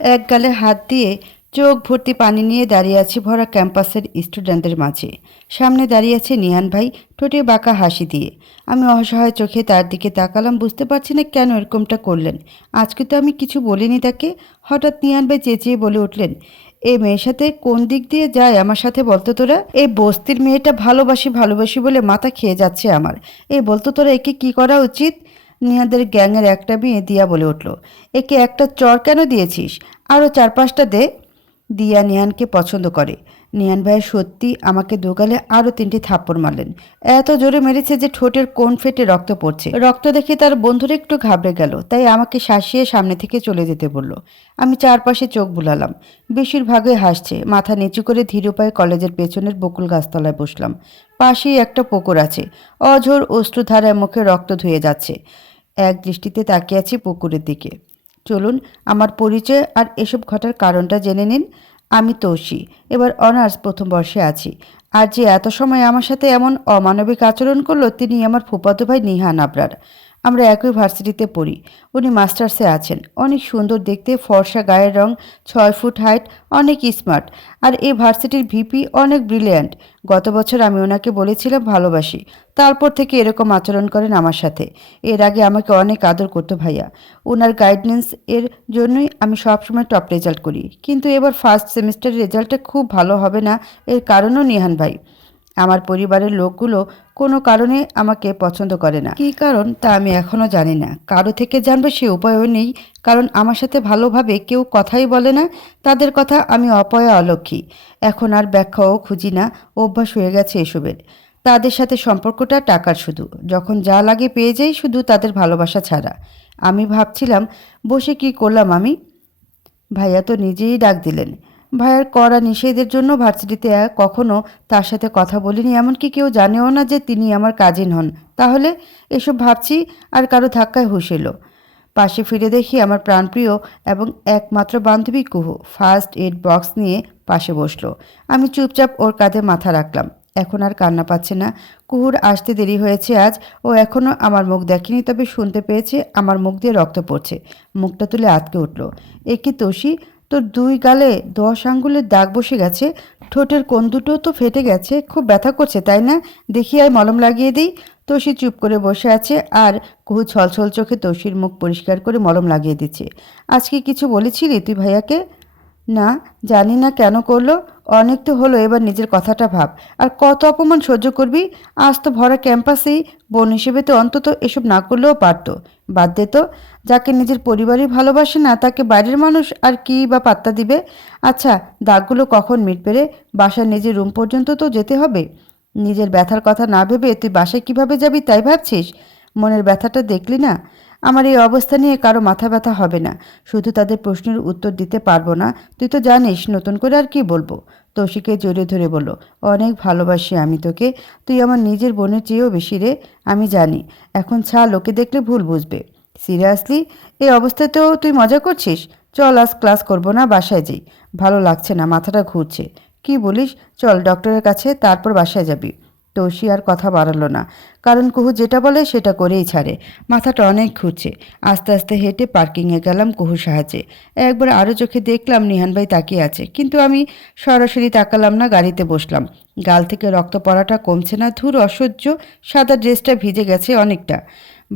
এক গালে হাত দিয়ে চোখ ভর্তি পানি নিয়ে দাঁড়িয়ে আছি ভরা ক্যাম্পাসের স্টুডেন্টদের মাঝে। সামনে দাঁড়িয়ে আছে নিহান ভাই, ঠোঁটে বাঁকা হাসি দিয়ে। আমি অসহায় চোখে তার দিকে তাকালাম, বুঝতে পারছি না কেন এরকমটা করলেন। আজকে তো আমি কিছু বলিনি তাকে। হঠাৎ নিহান ভাই চেঁচিয়ে বলে উঠলেন, এই মেয়ের সাথে কোন দিক দিয়ে যায় আমার সাথে বলতো তোরা? এই বস্তির মেয়েটা ভালোবাসি ভালোবাসি বলে মাথা খেয়ে যাচ্ছে আমার। এই বলতো তোরা একে কি করা উচিত? নিহাদের গ্যাংয়ের একটা মেয়ে দিয়া বলে উঠল, একে একটা চর কেন দিয়েছিস? আরও 4-5টা দে। দিয়া নিহানকে পছন্দ করে। নিহান ভাই সত্যি আমাকে দোগালে আরও 3টে থাপ্পড় মারলেন। এত জোরে মেরেছে যে ঠোঁটের কোণ ফেটে রক্ত পড়ছে। রক্ত দেখে তার বন্ধুরা একটু ঘাবড়ে গেল, তাই আমাকে শাসিয়ে সামনে থেকে চলে যেতে বলল। আমি চারপাশে চোখ বুলালাম। বেশিরভাগই হাসছে। মাথা নিচু করে ধীর পায়ে কলেজের পেছনের বকুল গাছতলায় বসলাম। পাশেই একটা পুকুর আছে। অঝোর অশ্রুধারায় মুখে রক্ত ধুয়ে যাচ্ছে। এক দৃষ্টিতে তাকিয়ে আছি পুকুরের দিকে। চলুন আমার পরিচয় আর এসব ঘটার কারণটা জেনে নিন। আমি তৌসী, এবার অনার্স প্রথম বর্ষে আছি। আর যে এত সময় আমার সাথে এমন অমানবিক আচরণ করলো তিনি আমার ফুফাতো ভাই নিহান আবরার। আমরা একই ভার্সিটিতে পড়ি। উনি মাস্টার্সে আছেন। অনেক সুন্দর দেখতে, ফর্সা গায়ের রং, 6 ফুট হাইট, অনেক স্মার্ট। আর এই ভার্সিটির ভিপি অনেক ব্রিলিয়ান্ট। গত বছর আমি ওনাকে বলেছিলাম ভালোবাসি। তারপর থেকে এরকম আচরণ করেন আমার সাথে। এর আগে আমাকে অনেক আদর করতো ভাইয়া। ওনার গাইডেন্স এর জন্যই আমি সবসময় টপ রেজাল্ট করি। কিন্তু এবার ফার্স্ট সেমিস্টারের রেজাল্টটা খুব ভালো হবে না, এর কারণও নিহান ভাই। আমার পরিবারের লোকগুলো কোনো কারণে আমাকে পছন্দ করে না। কী কারণ তা আমি এখনও জানি না। কারো থেকে জানবো সে উপায়ও নেই, কারণ আমার সাথে ভালোভাবে কেউ কথাই বলে না। তাদের কথা আমি অপয়া অলক্ষী। এখন আর ব্যাখ্যাও খুঁজি না, অভ্যাস হয়ে গেছে এসবের। তাদের সাথে সম্পর্কটা টাকার শুধু, যখন যা লাগে পেয়ে যাই, শুধু তাদের ভালোবাসা ছাড়া। আমি ভাবছিলাম বসে কি করলাম আমি। ভাইয়া তো নিজেই ডাক দিলেন। ভাইয়ার কড়া নিষেধের জন্য ভার্সিটিতে কখনো তার সাথে কথা বলিনি, এমনকি কেউ জানেও না যে তিনি আমার কাজিন হন। তাহলে এসব ভাবছি আর কারো ধাক্কায় হুঁশ এলো। পাশে ফিরে দেখি আমার প্রাণপ্রিয় এবং একমাত্র বান্ধবী কুহু ফার্স্ট এড বক্স নিয়ে পাশে বসলো। আমি চুপচাপ ওর কাঁধে মাথা রাখলাম। এখন আর কান্না পাচ্ছে না। কুহুর আসতে দেরি হয়েছে আজ। ও এখনও আমার মুখ দেখেনি, তবে শুনতে পেয়েছে আমার মুখ দিয়ে রক্ত পড়ছে। মুখটা তুলে আঁতকে উঠল। এ কি তোষি, তোর 2 গালে 10 আঙ্গুলের দাগ বসে গেছে। ঠোঁটের কোণ দুটো তো ফেটে গেছে। খুব ব্যথা করছে তাই না? দেখি আয় মলম লাগিয়ে দিই। তোষি চুপ করে বসে আছে আর কুহু ছলছল চোখে তোষির মুখ পরিষ্কার করে মলম লাগিয়ে দিচ্ছে। আজকে কিছু বলেছিলি তুই ভাইয়াকে? না, জানি না কেন করলো। অনেক তো হলো, এবার নিজের কথাটা ভাব। আর কত অপমান সহ্য করবি? আজ তো ভরা ক্যাম্পাসেই বোন হিসেবে তো অন্তত এসব না করলেও পারতো। বাদ দে তো, যাকে নিজের পরিবারই ভালোবাসে না তাকে বাইরের মানুষ আর কি বা পাত্তা দিবে? আচ্ছা, দাগগুলো কখন মিটবে রে? বাসার নিজের রুম পর্যন্ত তো যেতে হবে। নিজের ব্যথার কথা না ভেবে তুই বাসায় কিভাবে যাবি তাই ভাবছিস? মনের ব্যথাটা দেখলি না? আমার এই অবস্থা নিয়ে কারো মাথা ব্যথা হবে না। শুধু তাদের প্রশ্নের উত্তর দিতে পারবো না। তুই তো জানিস, নতুন করে আর কি বলবো। তৌশিকে জড়িয়ে ধরে বলল, অনেক ভালোবাসি আমি তোকে। তুই আমার নিজের বোনের চেয়েও বেশি রে। আমি জানি। এখন ছাড়, লোকে দেখলে ভুল বুঝবে। সিরিয়াসলি, এই অবস্থাতেও তুই মজা করছিস? চল, আজ ক্লাস করবো না, বাসায় যাই। ভালো লাগছে না, মাথাটা ঘুরছে। কি বলিস? চল ডক্টরের কাছে, তারপর বাসায় যাবি। তৌসি আর কথা বাড়ালো না, কারণ কুহু যেটা বলে সেটা করেই ছাড়ে। মাথাটা অনেক ঘুরছে। আস্তে আস্তে হেঁটে পার্কিংয়ে গেলাম কুহুর সাহায্যে। একবার আরও চোখে দেখলাম নিহান ভাই তাকিয়ে আছে, কিন্তু আমি সরাসরি তাকালাম না, গাড়িতে বসলাম। গাল থেকে রক্ত পড়াটা কমছে না, ধুর অসহ্য। সাদা ড্রেসটা ভিজে গেছে অনেকটা।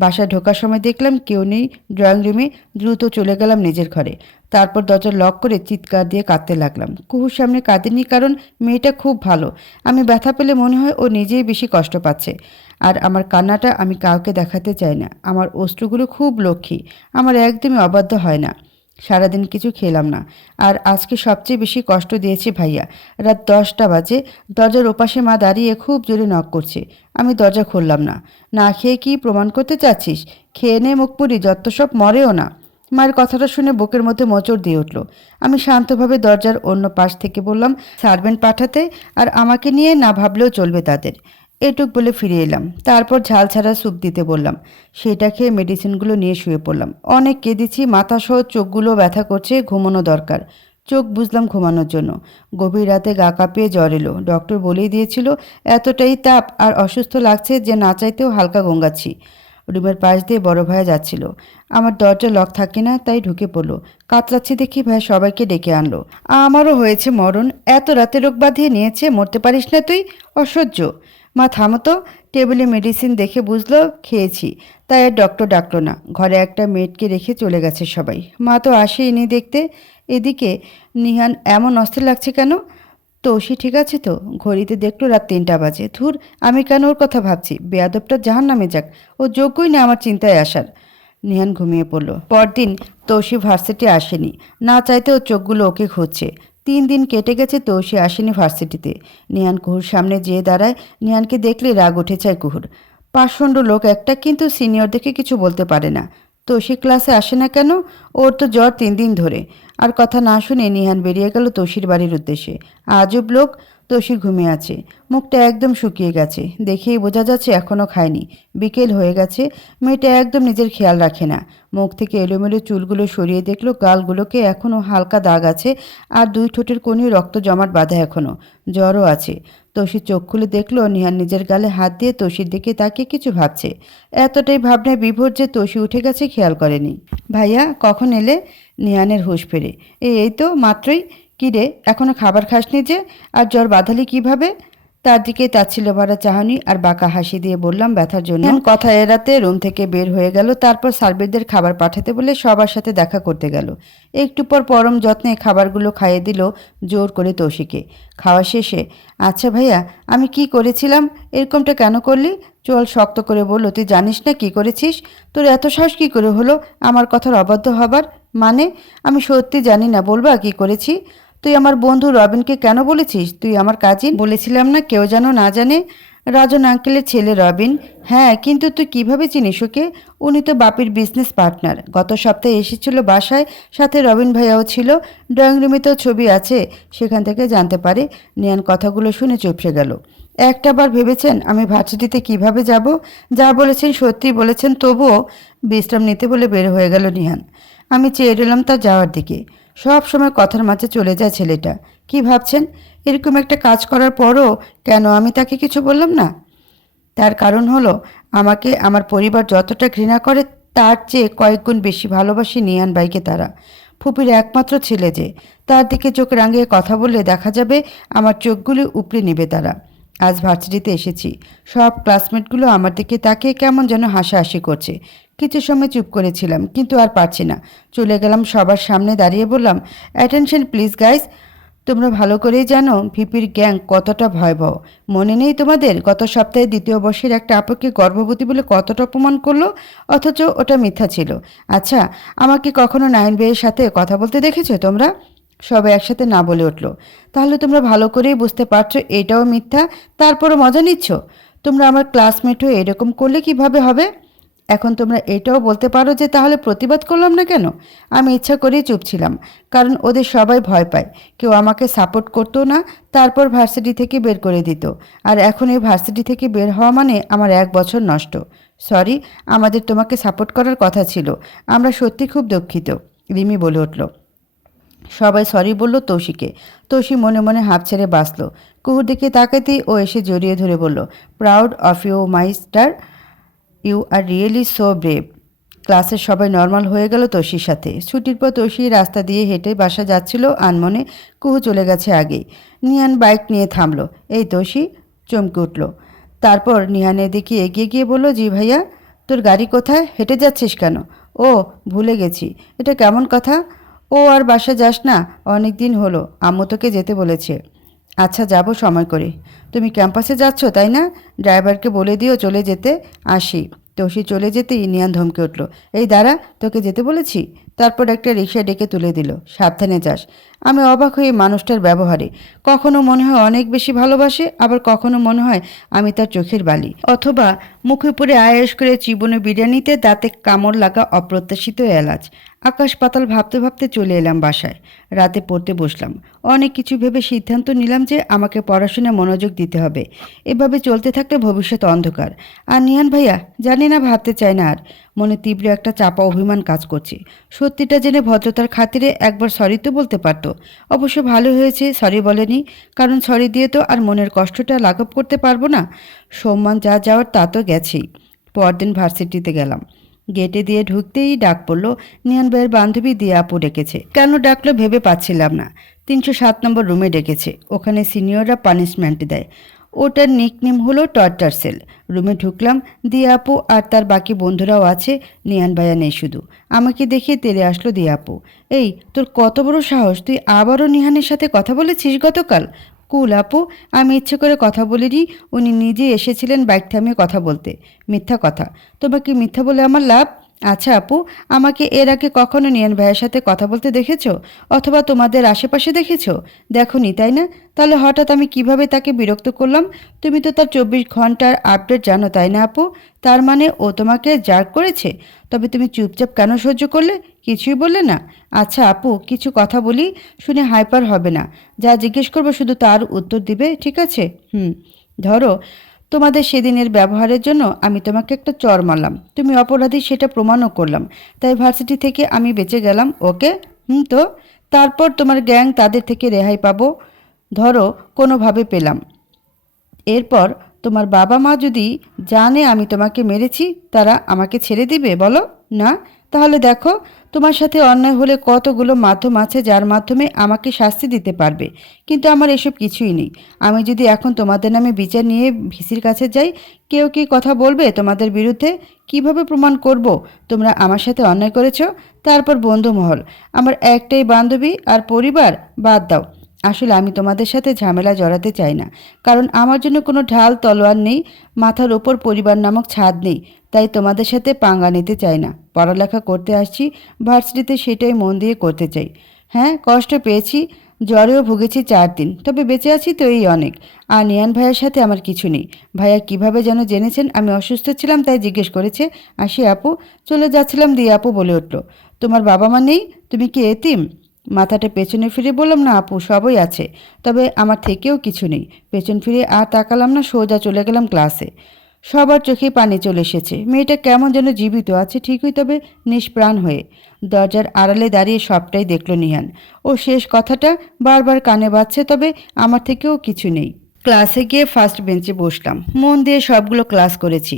বাসায় ঢোকার সময় দেখলাম কেউ নেই ড্রয়িং রুমে। দ্রুত চলে গেলাম নিজের ঘরে। তারপর দরজা লক করে চিৎকার দিয়ে কাঁদতে লাগলাম। কুহুর সামনে কাঁদিনি, কারণ মেয়েটা খুব ভালো। আমি ব্যথা পেলে মনে হয় ও নিজেই বেশি কষ্ট পাচ্ছে। আর আমার কান্নাটা আমি কাউকে দেখাতে চাই না। আমার অশ্রুগুলো খুব লক্ষ্মী। আমার একদমই অবাধ্য হয় না। সারাদিন কিছু খেলাম না। আর আজকে সবচেয়ে বেশি কষ্ট দিয়েছে ভাইয়া। রাত 10টা বাজে। দরজার ওপাশে মা দাঁড়িয়ে খুব জোরে নক করছে। আমি দরজা খুললাম না। না খেয়ে কি প্রমাণ করতে চাচ্ছিস? খেয়ে নে মুখপুরি, যত সব মরেও না। মায়ের কথাটা শুনে বুকের মধ্যে মোচড় দিয়ে উঠল। আমি শান্তভাবে দরজার অন্য পাশ থেকে বললাম, সার্ভেন্ট পাঠাতে, আর আমাকে নিয়ে না ভাবলেও চলবে তাদের। এটুক বলে ফিরে এলাম। তারপর ঝাল ছাড়া স্যুপ দিতে বললাম। সেটা খেয়ে মেডিসিনগুলো নিয়ে শুয়ে পড়লাম। অনেক কেঁদেছি, মাথাসহ চোখগুলো ব্যথা করছে, ঘুমানো দরকার। চোখ বুঝলাম ঘুমানোর জন্য। গভীর রাতে গা কাঁপিয়ে জ্বর এলো। ডক্টর বলেই দিয়েছিল এতটাই তাপ আর অসুস্থ লাগছে যে না চাইতেও হালকা গঙ্গাচ্ছি। রুমের পাশ দিয়ে বড় ভাইয়া যাচ্ছিল। আমার দরজা লক থাকে না, তাই ঢুকে পড়লো। কাতরাচ্ছি দেখি ভাইয়া সবাইকে ডেকে আনলো। আমারও হয়েছে মরণ, এত রাতে রোগ বাঁধিয়ে নিয়েছে, মরতে পারিস না তুই? অসহ্য। মা থামো তো। টেবিলে মেডিসিন দেখে বুঝলো খেয়েছি, তাই আর ডক্টর ডাকলো না। ঘরে একটা মেয়েটকে রেখে চলে গেছে সবাই। মা তো আসেইনি দেখতে। এদিকে নিহান এমন অস্থির লাগছে কেন? তৌসি ঠিক আছে তো? ঘড়িতে দেখলো রাত 3টা বাজে। ধুর, আমি কেন ওর কথা ভাবছি? বেয়াদবটা জাহান্নামে যাক, ও যোগ্যই না আমার চিন্তায় আসার। নিহান ঘুমিয়ে পড়ল। পরদিন তৌসি ভার্সিটি আসেনি। না চাইতেও চোখগুলো ওকে খুঁজছে। 3 দিন কেটে গেছে, তৌসি আসেনি ভার্সিটিতে। নিহান কুহুর সামনে যেয়ে দাঁড়ায়। নিহানকে দেখলে রাগ উঠে যায় কুহুর। পাষণ্ড লোক একটা, কিন্তু সিনিয়র দেখে কিছু বলতে পারে না। তৌসি ক্লাসে আসে না কেন? ওর তো জ্বর 3 দিন ধরে। আর কথা না শুনে নিহান বেরিয়ে গেল তৌসির বাড়ির উদ্দেশ্যে। আজব লোক। তৌসি ঘুমিয়ে আছে, মুখটা একদম শুকিয়ে গেছে, দেখেই বোঝা যাচ্ছে এখনও খায়নি। বিকেল হয়ে গেছে, মেয়েটা একদম নিজের খেয়াল রাখে না। মুখ থেকে এলোমেলো চুলগুলো সরিয়ে দেখলো গালগুলোকে এখনও হালকা দাগ আছে, আর 2 ঠোঁটের কোণে রক্ত জমাট বাঁধা এখনও। জ্বরও আছে। তৌসি চোখ খুলে দেখলো নিহান নিজের গালে হাত দিয়ে তৌসির দিকে তাকিয়ে কিছু ভাবছে। এতটাই ভাবনায় বিভোর যে তৌসি উঠে গেছে খেয়াল করেনি। ভাইয়া কখন এলে? নিহানের হুঁশ ফেরে। এই তো মাত্রই। কী রে, এখনো খাবার খাসনি যে? আর জ্বর বাঁধালি কিভাবে? তার দিকে তাচ্ছিল্য ভরা চাহনি আর বাঁকা হাসি দিয়ে বললাম, ব্যথার জন্য। কথা এড়াতে রুম থেকে বের হয়ে গেল। তারপর সার্ভেন্টদের খাবার পাঠাতে বলে সবার সাথে দেখা করতে গেল। একটু পর পরম যত্নে খাবারগুলো খাইয়ে দিল জোর করে তৌসিকে। খাওয়া শেষে, আচ্ছা ভাইয়া, আমি কি করেছিলাম? এরকমটা কেন করলি? চোয়াল শক্ত করে বলল, তুই জানিস না কি করেছিস? তোর এত সাহস কী করে হলো আমার কথার অবাধ্য হবার? মানে আমি সত্যি জানি না, বলবা কি করেছি? তুই আমার বন্ধু রবিনকে কেন বলেছিস তুই আমার কাজিন? বলেছিলাম না কেউ যেন না জানে। রাজন আঙ্কেলের ছেলে রবিন। হ্যাঁ, কিন্তু তুই কিভাবে চিনিস ওকে? উনি তো বাপির বিজনেস পার্টনার। গত সপ্তাহে এসেছিল বাসায়, সাথে রবিন ভাইয়াও ছিল। ড্রয়িং রুমে তো ছবি আছে, সেখান থেকে জানতে পারে। নিয়ান কথাগুলো শুনে চুপসে গেল। একটাবার ভেবেছেন আমি ভার্সিটিতে কিভাবে যাব? যা বলেছেন সত্যি বলেছেন, তবুও। বিশ্রাম নিতে বলে বের হয়ে গেল নিহান। আমি চেয়ে রইলাম তার যাওয়ার দিকে। সব সময় কথার মাঝে চলে যায় ছেলেটা। কি ভাবছেন? এরকম একটা কাজ করার পরও কেন আমি তাকে কিছু বললাম না? তার কারণ হলো, আমাকে আমার পরিবার যতটা ঘৃণা করে তার চেয়ে কয়েক গুণ বেশি ভালোবাসে নিহান ভাইকে তারা। ফুপির একমাত্র ছেলে যে, তার দিকে চোখ রাঙিয়ে কথা বললে দেখা যাবে আমার চোখগুলি উপড়ে নেবে তারা। আজ ভার্সিটিতে এসেছি, সব ক্লাসমেটগুলো আমার দিকে তাকিয়ে কেমন যেন হাসাহাসি করছে। কিছু সময় চুপ করেছিলাম, কিন্তু আর পারছি না। চলে গেলাম সবার সামনে, দাঁড়িয়ে বললাম, অ্যাটেনশন প্লিজ গাইস। তোমরা ভালো করেই জানো ভিপির গ্যাং কতটা ভয়াবহ। মনে নেই তোমাদের গত সপ্তাহে 2য় বর্ষের একটা আপুকে গর্ভবতী বলে কতটা অপমান করলো? অথচ ওটা মিথ্যা ছিল। আচ্ছা, আমাকে কখনো নাইন ভাইয়ের সাথে কথা বলতে দেখেছো তোমরা? সবাই একসাথে না বলে উঠল। তাহলে তোমরা ভালো করেই বুঝতে পারছো এটাও মিথ্যা, তারপরও মজা নিচ্ছ? তোমরা আমার ক্লাসমেট হয়ে এরকম করলে কিভাবে হবে? এখন তোমরা এটাও বলতে পারো যে তাহলে প্রতিবাদ করলাম না কেন? আমি ইচ্ছা করেই চুপ ছিলাম, কারণ ওদের সবাই ভয় পায়। কেউ আমাকে সাপোর্ট করতো না, তারপর ভার্সিটি থেকে বের করে দিত। আর এখন এই ভার্সিটি থেকে বের হওয়া মানে আমার 1 বছর নষ্ট। সরি, আমাদের তোমাকে সাপোর্ট করার কথা ছিল। আমরা সত্যি খুব দুঃখিত, রিমি বলে উঠল। সবাই সরি বলল তৌসিকে। তৌসি মনে মনে হাঁপ ছেড়ে বাঁচল। কুহুর দিকে তাকাতেই ও এসে জড়িয়ে ধরে বলল, proud of you my star, you are really so brave. ক্লাসের সবাই নর্মাল হয়ে গেল তৌসির সাথে। ছুটির পর তৌসি রাস্তা দিয়ে হেঁটে বাসা যাচ্ছিল আনমনে। কুহু চলে গেছে আগেই। নিহান বাইক নিয়ে থামলো। এই তৌসি, চমকে উঠল। তারপর নিহানের দিকে এগিয়ে গিয়ে বলল, জি ভাইয়া। তোর গাড়ি কোথায়? হেঁটে যাচ্ছিস কেন? ও, ভুলে গেছি। এটা কেমন কথা? ও আর বাসা যাস না? অনেক দিন হলো, আম্মু তোকে যেতে বলেছে। আচ্ছা, যাব সময় করে। তুমি ক্যাম্পাসে যাচ্ছ তাই না? ড্রাইভারকে বলে দিও চলে যেতে। আসি। তৌসি চলে যেতেই নিয়ান ধমকে উঠল, এই দাঁড়া, তোকে যেতে বলেছি। তারপর একটা রিক্সা ডেকে তুলে দিল, সাবধানে যাস। আমি অবাক হয়ে মানুষটার ব্যবহারে। কখনো মনে হয় অনেক বেশি ভালোবাসে, আবার কখনো মনে হয় আমি তার চোখের বালি, অথবা মুখে পড়ে আয়েশ করে চিবনে বিরিয়ানিতে দাঁতে কামড় লাগা অপ্রত্যাশিত এলাচ। আকাশ পাতাল ভাবতে ভাবতে চলে এলাম বাসায়। রাতে পড়তে বসলাম। অনেক কিছু ভেবে সিদ্ধান্ত নিলাম যে আমাকে পড়াশোনায় মনোযোগ দিতে হবে। এভাবে চলতে থাকলে ভবিষ্যৎ অন্ধকার। আর নিহান ভাইয়া, জানি না, ভাবতে চায় না আর। মনে তীব্র একটা চাপা অভিমান কাজ করছে। সত্যিটা জেনে ভদ্রতার খাতিরে একবার সরি তো বলতে পারতো। অবশ্য ভালো হয়েছে সরি বলেনি, কারণ সরি দিয়ে তো আর মনের কষ্টটা লাঘব করতে পারবো না। সম্মান যা যাওয়ার তা তো গেছেই। পরদিন ভার্সিটিতে গেলাম। গেটে দিয়ে ঢুকতেই ডাক পড়ল, নিহান ভাইয়ের বান্ধবী দিয়া আপু ডেকেছে। কেন ডাকলো ভেবে পাচ্ছিলাম না। 307 নম্বর রুমে ডেকেছে। ওখানে সিনিয়ররা পানিশমেন্ট দেয়। ওটার নিকনেম হলো টর্চার সেল। রুমে ঢুকলাম, দিয়া আপু আর তার বাকি বন্ধুরাও আছে, নিহান ভাইয়া নেই শুধু। আমাকে দেখে তেড়ে আসলো দিয়া আপু। এই, তোর কত বড় সাহস, তুই আবারও নিহানের সাথে কথা বলেছিস গতকাল? কুল আপু, আমি ইচ্ছে করে কথা বলিনি, উনি নিজে এসেছিলেন বাইক থামিয়ে কথা বলতে। মিথ্যা কথা। তোমাকে মিথ্যা বলে আমার লাভ? আচ্ছা আপু, আমাকে এর আগে কখনো নিয়ান ভাইয়ের সাথে কথা বলতে দেখেছো? অথবা তোমাদের আশেপাশে দেখেছো? দেখোনি, তাই না? তাহলে হঠাৎ আমি কিভাবে তাকে বিরক্ত করলাম? তুমি তো তার 24 ঘন্টার আপডেট জানো, তাই না আপু? তার মানে ও তোমাকে জার্ক করেছে? তবে তুমি চুপচাপ কেন সহ্য করলে? কিছুই বললে না? আচ্ছা আপু, কিছু কথা বলি, শুনে হাইপার হবে না। যা জিজ্ঞেস করবো শুধু তার উত্তর দিবে, ঠিক আছে? ধরো, তোমাদের সেদিনের ব্যবহারের জন্য আমি তোমাকে একটা চর মারলাম, তুমি অপরাধী সেটা প্রমাণও করলাম, তাই ভার্সিটি থেকে আমি বেঁচে গেলাম, ওকে? তো তারপর তোমার গ্যাং তাদের থেকে রেহাই পাবো, ধরো কোনোভাবে পেলাম। এরপর তোমার বাবা মা যদি জানে আমি তোমাকে মেরেছি, তারা আমাকে ছেড়ে দিবে বলো? না। তাহলে দেখো, তোমার সাথে অন্যায় হলে কতগুলো মাধ্যম আছে যার মাধ্যমে আমাকে শাস্তি দিতে পারবে, কিন্তু আমার এসব কিছুই নেই। আমি যদি এখন তোমাদের নামে বিচার নিয়ে ভিসির কাছে যাই, কেউ কি কথা বলবে তোমাদের বিরুদ্ধে? কিভাবে প্রমাণ করব তোমরা আমার সাথে অন্যায় করেছো? তারপর বন্ধুমহল, আমার একটাই বান্ধবী আর পরিবার, বাদ দাও। আসলে আমি তোমাদের সাথে ঝামেলা জড়াতে চাই না, কারণ আমার জন্য কোনো ঢাল তলোয়ার নেই, মাথার ওপর পরিবার নামক ছাদ নেই, তাই তোমাদের সাথে পাঙ্গা নিতে চাই না। পড়ালেখা করতে আসছি, ভার্সিটিতে সেটাই মন দিয়ে করতে চাই। হ্যাঁ, কষ্ট পেয়েছি, জ্বরেও ভুগেছি 4 দিন, তবে বেঁচে আছি তো এই অনেক। আর নিয়ান ভাইয়ের সাথে আমার কিছু নেই। ভাইয়া কিভাবে যেন জেনেছেন আমি অসুস্থ ছিলাম, তাই জিজ্ঞেস করেছে। আসি আপু, চলে যাচ্ছিলাম দিয়ে আপু বলে উঠল, তোমার বাবা মা নেই? তুমি কি এতিম? মাথাটা পেছনে ফিরে বললাম, না আপু, সবই আছে, তবে আমার থেকেও কিছু নেই। পেছন ফিরে আর তাকালাম না, সোজা চলে গেলাম ক্লাসে। সবার চোখে পানি চলে এসেছে। মেয়েটা কেমন যেন জীবিত আছে ঠিকই, তবে নিষ্প্রাণ হয়ে। দরজার আড়ালে দাঁড়িয়ে সবটাই দেখল নিহান। ও শেষ কথাটা বারবার কানে বাজছে, তবে আমার থেকেও কিছু নেই। ক্লাসে গিয়ে ফার্স্ট বেঞ্চে বসলাম। মন দিয়ে সবগুলো ক্লাস করেছি।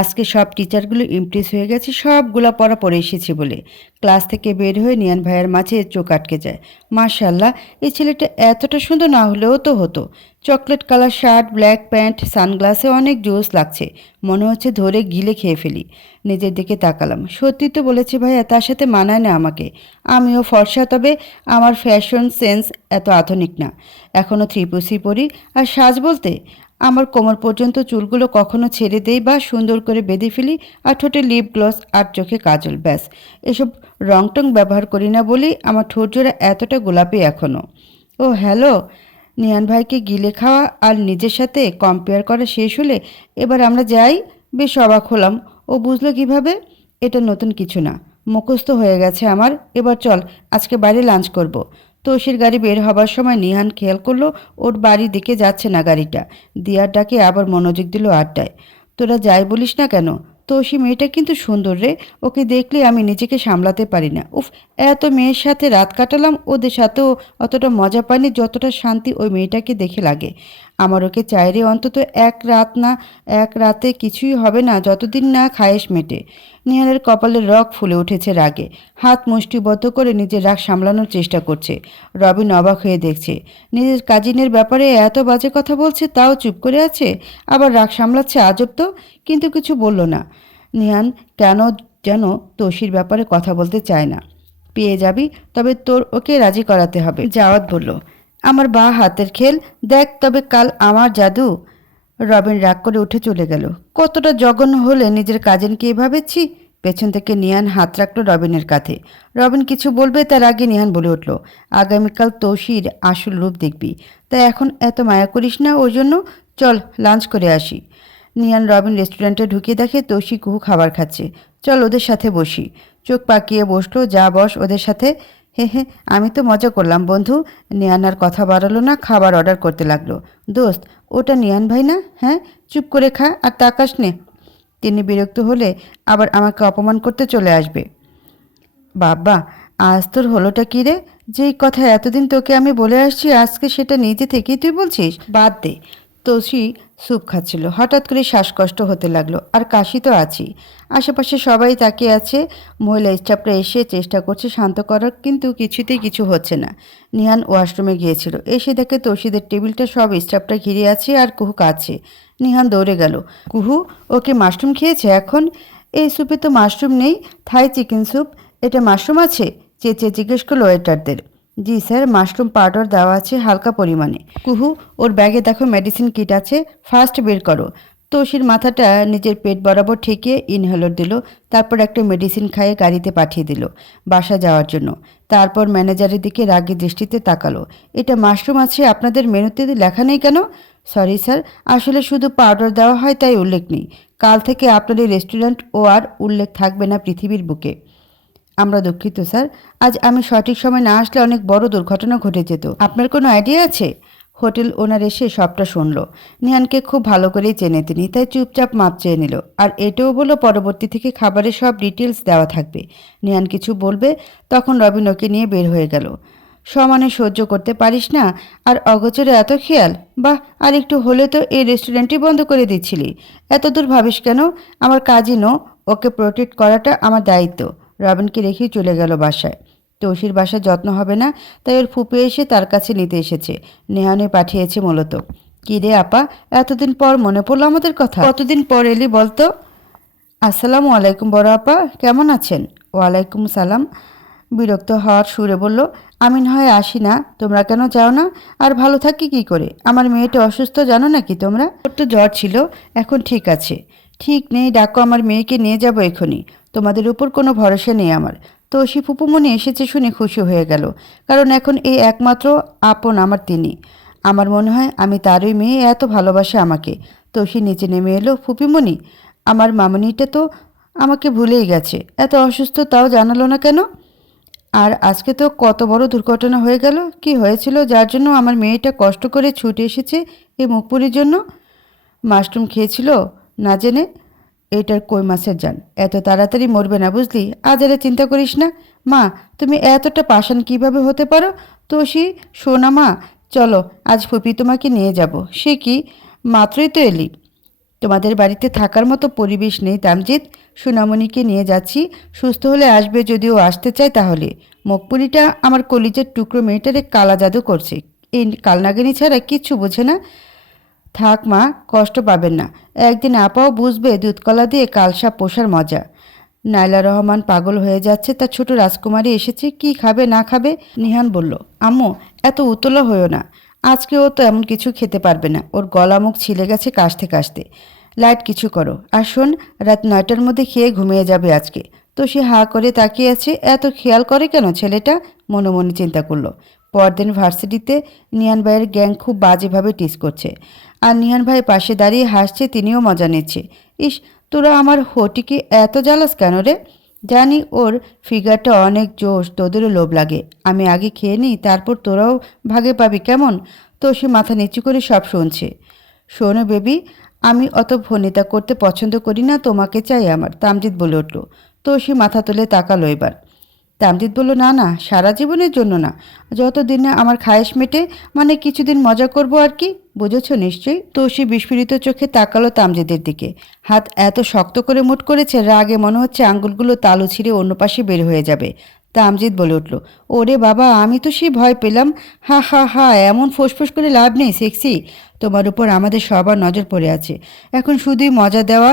আজকে সব টিচারগুলো ইমপ্রেস হয়ে গেছে সবগুলো পড়া পড়ে এসেছি বলে। ক্লাস থেকে বের হয়ে নিয়ান ভাইয়ের মাঝে চোখ আটকে যায়। মাশাল্লাহ, এই ছেলেটা এতটা সুন্দর না হলেও তো হতো। Chocolate colour shirt, black pant, সানগ্লাসে অনেক জোস লাগছে। মনে হচ্ছে ধরে গিলে খেয়ে ফেলি। নিজের দিকে তাকালাম। সত্যি তো বলেছে ভাইয়া, তার সাথে মানায় না আমাকে। আমিও ফর্সা, তবে আমার ফ্যাশন সেন্স এত আধুনিক না। এখনও থ্রি-পিসি পরি। আর সাজ বলতে, আমার কোমর পর্যন্ত চুলগুলো কখনো ছেড়ে দেই বা সুন্দর করে বেঁধে ফেলি, আর ঠোঁটে লিপ গ্লস আর চোখে কাজল, ব্যাস। এসব রংটং ব্যবহার করি না বলেই আমার ঠোঁটজোড়া এতটা গোলাপি এখনও। ও হ্যালো। নিহান ভাইকে গিলে খাওয়া আর নিজের সাথে কম্পেয়ার করা শেষ হলে এবার আমরা যাই। বেশ অবাক হলাম, ও বুঝলো কিভাবে? এটা নতুন কিছু না, মুখস্থ হয়ে গেছে আমার। এবার চল, আজকে বাইরে লাঞ্চ করব। তোষির গাড়ি বের হবার সময় নিহান খেয়াল করলো ওর বাড়ির দিকে যাচ্ছে না গাড়িটা। দিয়ার ডাকে আবার মনোযোগ দিল আড্ডায়। তোরা যাই বলিস না কেন, তোষি মেয়েটা কিন্তু সুন্দর রে। ওকে দেখলে আমি নিজেকে সামলাতে পারি না। উফ, এত মেয়ের সাথে রাত কাটালাম, ওদের সাথেও অতটা মজা পাইনি যতটা শান্তি ওই মেয়েটাকে দেখে লাগে। আমার ওকে চাই রে, অন্তত এক রাত না, এক রাতে কিছুই হবে না যতদিন না খায়েশ মেটে। নিহানের কপালে রগ ফুলে উঠেছে রাগে। হাত মুষ্টিবদ্ধ করে নিজের রাগ সামলানোর চেষ্টা করছে। রবিন অবাক হয়ে দেখছে। নিজের কাজিনের ব্যাপারে এত বাজে কথা বলছে, তাও চুপ করে আছে, আবার রাগ সামলাচ্ছে, আজব তো। কিন্তু কিছু বলল না। নিহান কেন যেন তোষির ব্যাপারে কথা বলতে চায় না। পেয়ে যাবি, তবে তোর ওকে রাজি করাতে হবে, জাওয়াত বলল। আমার বাঁ হাতের খেল দেখ, তবে কাল আমার জাদু। রবিন রাগ করে উঠে চলে গেল। কতটা জঘন্য হলে নিজের কাজিনকে এভাবে ছি। পেছন থেকে নিহান হাত রাখলো রবিনের কাঁধে। রবিন কিছু বলবে তার আগে নিহান বলে উঠল, আগামীকাল তৌসির আসল রূপ দেখবি, তাই এখন এত মায়া করিস না ওর জন্য। চল লাঞ্চ করে আসি। নিহান রবিন রেস্টুরেন্টে ঢুকিয়ে দেখে তৌসি কুহু খাবার খাচ্ছে। চল ওদের সাথে বসি। চোখ পাকিয়ে বসলো, যা বস ওদের সাথে। হে হে, আমি তো মজা করলাম বন্ধু। নিয়ান আর কথা বাড়ালো না, খাবার অর্ডার করতে লাগলো। দোস্ত, ওটা নিয়ান ভাই না? হ্যাঁ, চুপ করে খা আর তাকাস নে। তিনি বিরক্ত হলে আবার আমাকে অপমান করতে চলে আসবে। বাবা, আজ তোর হলোটা কী রে? যেই কথা এতদিন তোকে আমি বলে আসছি, আজকে সেটা নিজে থেকেই তুই বলছিস? বাদ দে, তোষি স্যুপ খাচ্ছিল। হঠাৎ করে শ্বাসকষ্ট হতে লাগলো, আর কাশি তো আছেই। আশেপাশে সবাই তাকিয়ে আছে। মহিলা স্টাফরা এসে চেষ্টা করছে শান্ত করার, কিন্তু কিছুতেই কিছু হচ্ছে না। নিহান ওয়াশরুমে গিয়েছিল, এসে দেখে তোষিদের টেবিলটা সব স্টাফরা ঘিরে আছে আর কুহু কাঁদছে। নিহান দৌড়ে গেল। কুহু, ওকে মাশরুম খেয়েছে এখন? এই স্যুপে তো মাশরুম নেই, থাই চিকেন স্যুপ। এটা মাশরুম আছে? চেঁচিয়ে জিজ্ঞেস করলো ওয়েটারদের। জি স্যার, মাশরুম পাউডার দেওয়া আছে হালকা পরিমাণে। কুহু, ওর ব্যাগে দেখো মেডিসিন কিট আছে, ফার্স্ট বের করো। তোষির মাথাটা নিজের পেট বরাবর ঠেকিয়ে ইনহেলর দিল, তারপর একটা মেডিসিন খাইয়ে গাড়িতে পাঠিয়ে দিল বাসা যাওয়ার জন্য। তারপর ম্যানেজারের দিকে রাগী দৃষ্টিতে তাকালো। এটা মাশরুম আছে, আপনাদের মেনুতে লেখা নেই কেন? সরি স্যার, আসলে শুধু পাউডার দেওয়া হয় তাই উল্লেখ নেই। কাল থেকে আপনার এই রেস্টুরেন্ট ও আর উল্লেখ থাকবে না পৃথিবীর বুকে। আমরা দুঃখিত স্যার, আজ আমি সঠিক সময় না আসলে অনেক বড় দুর্ঘটনা ঘটে যেত। আপনার কোনো আইডিয়া আছে? হোটেল ওনার এসে সবটা শুনল। নিহানকে খুব ভালো করেই চেনে তিনি, তাই চুপচাপ মাপ চেয়ে নিল। আর এটাও বলল পরবর্তী থেকে খাবারের সব ডিটেলস দেওয়া থাকবে। নিহান কিছু বলবে, তখন রবিন ওকে নিয়ে বের হয়ে গেল। সমানে সহ্য করতে পারিস না আর অগোচরে এত খেয়াল? বাহ, আর একটু হলে তো এই রেস্টুরেন্টই বন্ধ করে দিচ্ছিলি। এত দূর ভাবিস কেন? আমার কাজই নো, ওকে প্রোটেক্ট করাটা আমার দায়িত্ব। রবিনকে রেখেই চলে গেল বাসায়। তৌসির বাসায় যত্ন হবে না, তাই ওর ফুপে এসে তার কাছে নিতে এসেছে। নেহানে পাঠিয়েছে মূলত। কি রে আপা, এতদিন পর মনে পড়লো আমাদের কথা? কতদিন পর এলি বলতো? আসসালামু আলাইকুম বড় আপা, কেমন আছেন? ওয়ালাইকুম সালাম। বিরক্ত হওয়ার সুরে বলল, আমি না হয় আসি না, তোমরা কেন যাও না? আর ভালো থাকি কি করে? আমার মেয়েটা অসুস্থ জানো নাকি তোমরা? ওর তো জ্বর ছিল, এখন ঠিক আছে। ঠিক নেই, ডাকো, আমার মেয়েকে নিয়ে যাবো এখনই। তোমাদের উপর কোনো ভরসা নেই আমার। তৌসি ফুপুমণি এসেছে শুনে খুশি হয়ে গেল, কারণ এখন এই একমাত্র আপন আমার তিনি। আমার মনে হয় আমি তারই মেয়ে, এত ভালোবাসে আমাকে। তৌসি নিচে নেমে এলো। ফুপিমণি, আমার মামনিটা তো আমাকে ভুলেই গেছে, এত অসুস্থ তাও জানালো না কেন? আর আজকে তো কত বড় দুর্ঘটনা হয়ে গেল। কি হয়েছিল যার জন্য আমার মেয়েটা কষ্ট করে ছুটে এসেছে এই মুখপুরির জন্য? মাশরুম খেয়েছিল না জেনে। এটার কই মাছের জান, এত তাড়াতাড়ি মরবে না বুঝলি। আজ আর চিন্তা করিস না। মা, তুমি এতটা পাষাণ কিভাবে হতে পারো? তোষি, শোনা মা, চলো আজ ফুপি তোমাকে নিয়ে যাব। সে কি, মাত্রই তো এলি? তোমাদের বাড়িতে থাকার মতো পরিবেশ নেই তামজিৎ। সোনামণিকে নিয়ে যাচ্ছি, সুস্থ হলে আসবে, যদিও আসতে চায় তাহলে। মুখপুরিটা আমার কলিজের টুকরো মেয়েটারে কালা জাদু করছে। এই কালনাগিনী ছাড়া কিচ্ছু বোঝে না। থাক মা, কষ্ট পাবেন না। একদিন আপাও বুঝবে দুধকলা দিয়ে কালসা পোষার মজা। নাইলা রহমান পাগল হয়ে যাচ্ছে, তার ছোট রাজকুমারী এসেছে, কি খাবে না খাবে। নিহান বলল, আম্মু এত উতলা হয়েও না, আজকে ও তো এমন কিছু খেতে পারবে না। ওর গলা মুখ ছিলে গেছে কাশতে কাশতে। লাইট কিছু করো, আর শোন, রাত 9টার মধ্যে খেয়ে ঘুমিয়ে যাবে আজকে। তো সে হা করে তাকিয়ে আছে। এত খেয়াল করে কেন ছেলেটা? মনে মনে চিন্তা করলো। পরদিন ভার্সিটিতে নিহান ভাইয়ের গ্যাং খুব বাজেভাবে টিস করছে, আর নিহান ভাই পাশে দাঁড়িয়ে হাসছে, তিনিও মজা নিচ্ছে। ইস, তোরা আমার হটিকে এত জ্বালাস কেন রে? জানি ওর ফিগারটা অনেক জোশ, তোদেরও লোভ লাগে। আমি আগে খেয়ে নিই, তারপর তোরাও ভাগে পাবি কেমন? তো সে মাথা নিচু করে সব শুনছে। শোনো বেবি, আমি অত ভনিতা করতে পছন্দ করি না, তোমাকে চাই আমার, তামজিৎ বলে উঠল। তো সে মাথা তুলে তাকালো এবার। তামজিৎ বলল, না না, সারা জীবনের জন্য না, যতদিন না আমার খায়েশ মেটে, মানে কিছুদিন মজা করব আর কি, বুঝেছ নিশ্চয়ই। তো সে বিস্ফোরিত চোখে তাকালো তামজিদের দিকে। হাত এত শক্ত করে মুঠ করেছে, রাগে মনে হচ্ছে আঙ্গুলগুলো তালু ছিঁড়ে অন্য পাশে বের হয়ে যাবে। তামজিদ বলে উঠল, ওরে বাবা, আমি তো সেই ভয় পেলাম। হা হা হা, এমন ফোঁসফোঁস করে লাভ নেই সেক্সি। তোমার উপর আমাদের সবার নজর পড়ে আছে, এখন শুধুই মজা দেওয়া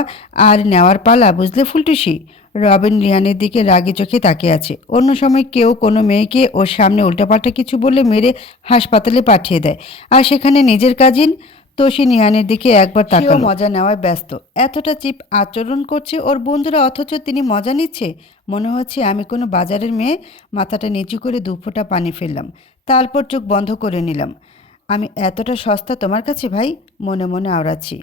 আর নেওয়ার পালা, বুঝলে ফুলটুসি? রবিন রিহানের দিকে রাগি চোখে তাকিয়ে আছে। অন্য সময় কেউ কোনো মেয়েকে ওর সামনে উল্টাপাল্টা কিছু বললে মেরে হাসপাতালে পাঠিয়ে দেয়, আর সেখানে নিজের কাজিন। তোষি নিহানের দিকে একবার তাকালো। মজা নেওয়ায় ব্যস্ত, এতটা চিপ আচরণ করছে ওর বন্ধুরা, অথচ তিনি মজা নিচ্ছে। মনে হচ্ছে আমি কোনো বাজারের মেয়ে। মাথাটা নিচু করে 2 ফোঁটা পানি ফেললাম, তারপর চোখ বন্ধ করে নিলাম। আমি এতটা সস্তা তোমার কাছে ভাই? মনে মনে আওড়াচ্ছি।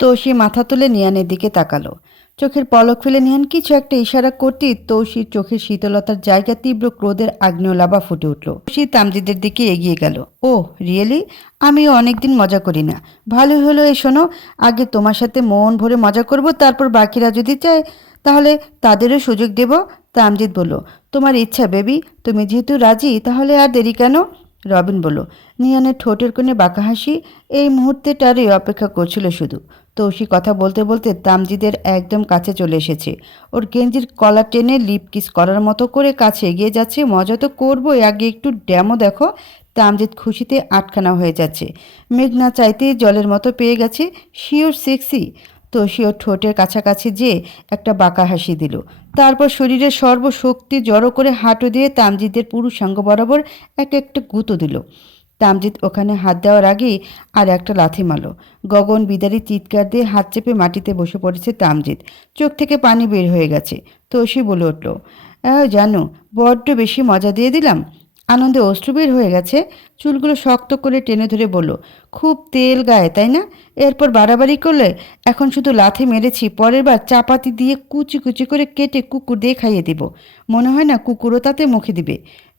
তৌসি মাথা তুলে নিহানের দিকে তাকালো। চোখের পলক ফেলে নিহান কিছু একটা ইশারা করতেই তৌসির চোখের শীতলতার জায়গা তীব্র ক্রোধের আগ্নেয় লাভা ফুটে উঠল। তৌসি তামজিদের দিকে এগিয়ে গেল। ও রিয়েলি? আমিও অনেকদিন মজা করি না। ভালোই হলো, এই শোনো, আগে তোমার সাথে মন ভরে মজা করব, তারপর বাকিরা যদি চায় তাহলে তাদেরও সুযোগ দেব। তামজিদ বলল, তোমার ইচ্ছা বেবি, তুমি যেহেতু রাজি তাহলে আর দেরি কেন? রবিন বলল। নিহানের ঠোঁটের কোণে বাঁকা হাসি এই মুহূর্তেটারই অপেক্ষা করছিল শুধু। তৌসি কথা বলতে বলতে তামজিদের একদম কাছে চলে এসেছে। ওর গেঞ্জির কলার টেনে লিপ কিস করার মতো করে কাছে এগিয়ে যাচ্ছে। মজা তো করবোই, আগে একটু ড্যামো দেখো। তামজিদ খুশিতে আটখানা হয়ে যাচ্ছে। মেঘনা চাইতেই জলের মতো পেয়ে গেছে। Sure sexy. তৌসি ওর ঠোঁটের কাছাকাছি যেয়ে একটা বাঁকা হাসি দিল। তারপর শরীরের সর্বশক্তি জড়ো করে হাঁটু দিয়ে তামজিদের পুরুষাঙ্গ বরাবর এক একটা গুঁতো দিল। তামজিদ ওখানে হাত দেওয়ার আগেই আর একটা লাথি মারল। গগন বিদারী চিৎকার দিয়ে হাত চেপে মাটিতে বসে পড়েছে তামজিদ। চোখ থেকে পানি বের হয়ে গেছে। তৌসি বলে উঠল, জানো, বড্ড বেশি মজা দিয়ে দিলাম। আনন্দে অশ্রু বের হয়ে গেছে। চুলগুলো শক্ত করে টেনে ধরে বলল, খুব তেল গায়ে তাই না? এরপর বাড়াবাড়ি করলে এখন শুধু লাথি মেরেছি, পরের বার চাপাতি দিয়ে কুচি কুচি করে কেটে কুকুর দিয়ে খাইয়ে দিব। মনে হয় না কুকুরও তাতে মুখে দিবে।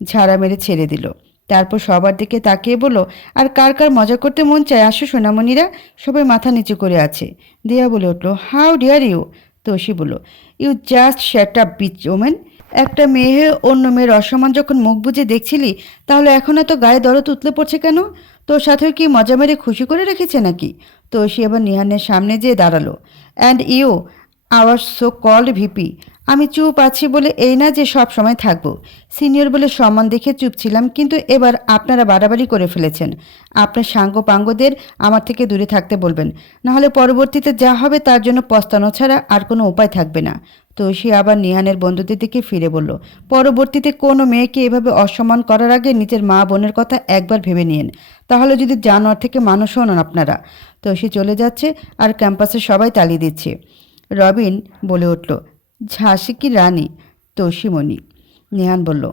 ঝাড়া মেরে ছেড়ে দিল। তারপর সবার দিকে তাকিয়ে বলল, আর কার কার মজা করতে মন চায় আসো সোনামণিরা। সবাই মাথা নিচু করে আছে। দিয়া বলে উঠল, হাউ ডিয়ার ইউ। তৌসি বলল, you just shut up bitch women. একটা মেয়ে অন্য মেয়ের অসম্মান যখন মুখ বুজে দেখছিলি, তাহলে এখন এত গায়ে দরদ উতলে পড়ছে কেন? তোর সাথেও কি মজা মেরে খুশি করে রেখেছে নাকি? তৌসি এবার নিহানের সামনে যেয়ে দাঁড়ালো। And you our so called VP. আমি চুপ আছি বলে এই না যে সব সময় থাকবো। সিনিয়র বলে সম্মান দেখে চুপ ছিলাম, কিন্তু এবার আপনারা বাড়াবাড়ি করে ফেলেছেন। আপনার সাঙ্গ পাঙ্গদের আমার থেকে দূরে থাকতে বলবেন, নাহলে পরবর্তীতে যা হবে তার জন্য পস্তানো ছাড়া আর কোনো উপায় থাকবে না। তৌসি আবার নিহানের বন্ধুদের দিকে ফিরে বলল, পরবর্তীতে কোনো মেয়েকে এভাবে অসম্মান করার আগে নিজের মা বোনের কথা একবার ভেবে নিন, তাহলে যদি জানোয়ার থেকে মানুষ হন আপনারা। তৌসি চলে যাচ্ছে আর ক্যাম্পাসে সবাই তালি দিচ্ছে। রবিন বলে উঠল, ঝাঁসি কি রানী তৌসিমণি। নিহান বলল,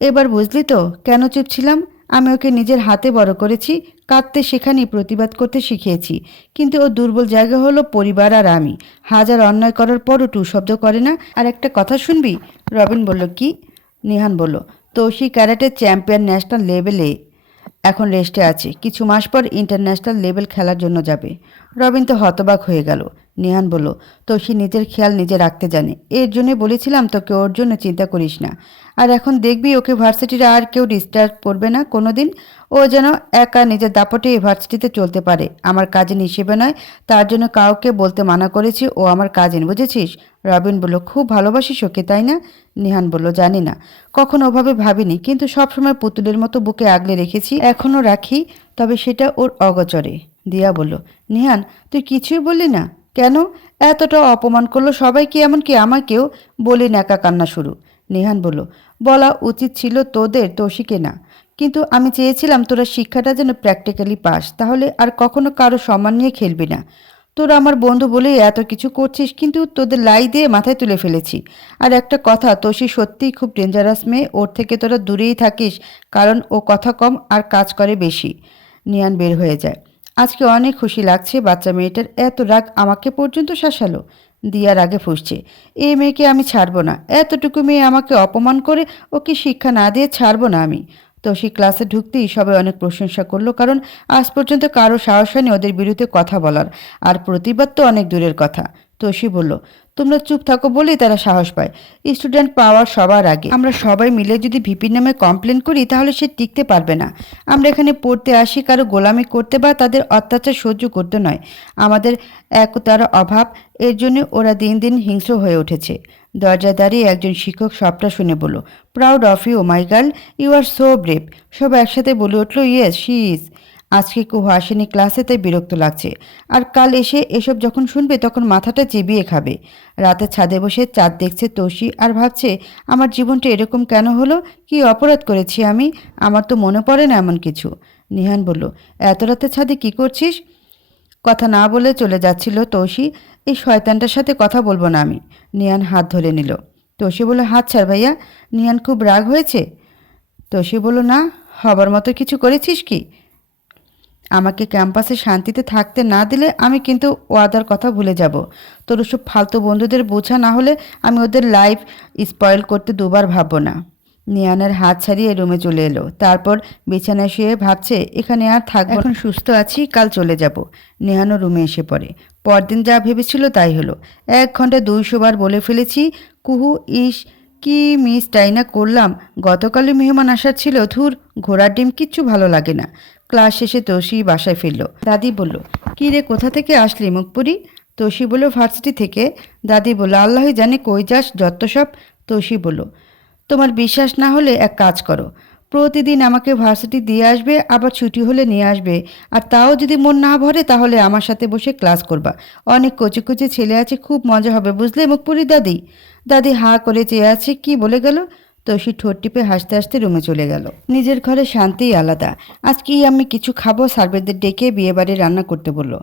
এবার বুঝলি তো কেন চুপ ছিলাম? আমি ওকে নিজের হাতে বড় করেছি, কাঁদতে শেখানি, প্রতিবাদ করতে শিখিয়েছি। কিন্তু ও দুর্বল জায়গা হলো পরিবার আর আমি। হাজার অন্যায় করার পরও টু শব্দ করে না। আর একটা কথা শুনবি? রবিন বলল, কি? নিহান বলল, তৌসি ক্যারাটে চ্যাম্পিয়ন ন্যাশনাল লেভেলে এখন রেস্টে আছে, কিছু মাস পর ইন্টারন্যাশনাল লেভেল খেলার জন্য যাবে। রবিন তো হতবাক হয়ে গেল। নিহান বলল, তৌসি নিজের খেয়াল নিজে রাখতে জানে, এর জন্য বলেছিলাম তোকে ওর জন্য চিন্তা করিস না। আর এখন দেখবি ওকে ভার্সিটির আর কেউ ডিস্টার্ব করবে না কোনো দিন। ও যেন একা নিজের দাপটে এই ভার্সিটিতে চলতে পারে। আমার কাজিন হিসেবে নয়, তার জন্য কাউকে বলতে মানা করেছি ও আমার কাজিন, বুঝেছিস? রবিন বলল, খুব ভালোবাসিস ওকে তাই না? নিহান বলল, জানি না, কখনো ওভাবে ভাবিনি, কিন্তু সবসময় পুতুলের মতো বুকে আগলে রেখেছি, এখনও রাখি, তবে সেটা ওর অগোচরে। দিয়া বলল, নিহান তুই কিছুই বললি না কেন? এতটা অপমান করলো সবাইকে, এমনকি আমাকেও। বলি ন্যাকা কান্না শুরু। নিহান বলল, বলা উচিত ছিল তোদের, তৌসিকে না। কিন্তু আমি চেয়েছিলাম তোরা শিক্ষাটা যেন প্র্যাকটিক্যালি পাস, তাহলে আর কখনো কারো সম্মান নিয়ে খেলবি না। তোরা আমার বন্ধু বলেই এত কিছু করছিস, কিন্তু তোদের লাই দিয়ে মাথায় তুলে ফেলেছি। আর একটা কথা, তৌসি সত্যিই খুব ডেঞ্জারাস মেয়ে, ওর থেকে তোরা দূরেই থাকিস, কারণ ও কথা কম আর কাজ করে বেশি। নিয়ান বের হয়ে যায়। আজকে অনেক খুশি লাগছে, বাচ্চা মেয়েটার এত রাগ আমাকে পর্যন্ত শাসালো। দিয়ার আগে ফুসছে, এই মেয়েকে আমি ছাড়বো না। এতটুকু মেয়ে আমাকে অপমান করে, ওকে শিক্ষা না দিয়ে ছাড়বো না আমি। তৌসি ক্লাসে ঢুকতেই সবাই অনেক প্রশংসা করলো, কারণ আজ পর্যন্ত কারো সাহস হয়নি ওদের বিরুদ্ধে কথা বলার। আর প্রতিবাদ তো অনেক দূরের কথা। তৌসি বলল, তোমরা চুপ থাকো বলেই তারা সাহস পায়। স্টুডেন্ট পাওয়ার সবার আগে। আমরা সবাই মিলে যদি ভিপির নামে কমপ্লেন করি, তাহলে সে টিকতে পারবে না। আমরা এখানে পড়তে আসি কারো গোলামি করতে বা তাদের অত্যাচার সহ্য করতে নয়। আমাদের একতার অভাব, এর জন্য ওরা দিন দিন হিংস্র হয়ে উঠেছে। দরজায় দাঁড়িয়ে একজন শিক্ষক সবটা শুনে বলল, proud of you my girl, you are so brave. সবাই একসাথে বলে উঠল, ইয়েস শি ইজ। আজকে কুহু আসেনি ক্লাসে, তাই বিরক্ত লাগছে। আর কাল এসে এসব যখন শুনবে তখন মাথাটা চিবিয়ে খাবে। রাতে ছাদে বসে চাঁদ দেখছে তৌসি আর ভাবছে, আমার জীবনটা এরকম কেন হলো? কি অপরাধ করেছি আমি? আমার তো মনে পড়ে না এমন কিছু। নিহান বলল, এত রাতে ছাদে কি করছিস? কথা না বলে চলে যাচ্ছিল তৌসি। এই শয়তানটার সাথে কথা বলবো না আমি। নিহান হাত ধরে নিল। তৌসি বলল, হাত ছাড় ভাইয়া। নিহান খুব রাগ হয়েছে। তৌসি বলল, না, হবার মতো কিছু করেছিস কি? আমাকে ক্যাম্পাসে শান্তিতে থাকতে না দিলে আমি কিন্তু ওয়াদার কথা ভুলে যাব। তোর ওসব ফালতু বন্ধুদের বোঝা না হলে আমি ওদের লাইফ স্পয়েল করতে দুবার ভাববো না। নিয়ানের হাত ছাড়িয়ে রুমে চলে এলো। তারপর বিছানায় শুয়ে ভাবছে, এখানে আর থাকবো, এখন সুস্থ আছি, কাল চলে যাব। নেহানও রুমে এসে পড়ে। পরদিন যা ভেবেছিল তাই হলো। 1 ঘন্টা 200 বার বলে ফেলেছি, কুহু ইস কি মিসটাই না করলাম। গতকালই মেহমান আসার ছিল। ধুর, ঘোড়ার ডিম কিচ্ছু ভালো লাগে না। ক্লাস শেষে তোষি বাসায় ফিরল। দাদি বলল, কী রে, কোথা থেকে আসলি মুখপুরি? তোষি বলল, ভার্সিটি থেকে। দাদি বলল, আল্লাহই জানে কই যাস যত সব। তোষি বলল, তোমার বিশ্বাস না হলে এক কাজ করো, প্রতিদিন আমাকে ভার্সিটি দিয়ে আসবে, আবার ছুটি হলে নিয়ে আসবে। আর তাও যদি মন না ভরে তাহলে আমার সাথে বসে ক্লাস করবা। অনেক কচি কচি ছেলে আছে, খুব মজা হবে, বুঝলে মুখপুরি দাদি? দাদি হাঁ করে চেয়ে আছে, কি বলে গেল? তোষি ঠোঁট টিপে হাসতে হাসতে রুমে চলে গেল। নিজের ঘরে শান্তিই আলাদা। আজকেই আমি কিছু খাবো, সার্ভেন্টদের ডেকে বিয়েবাড়ি রান্না করতে বলল।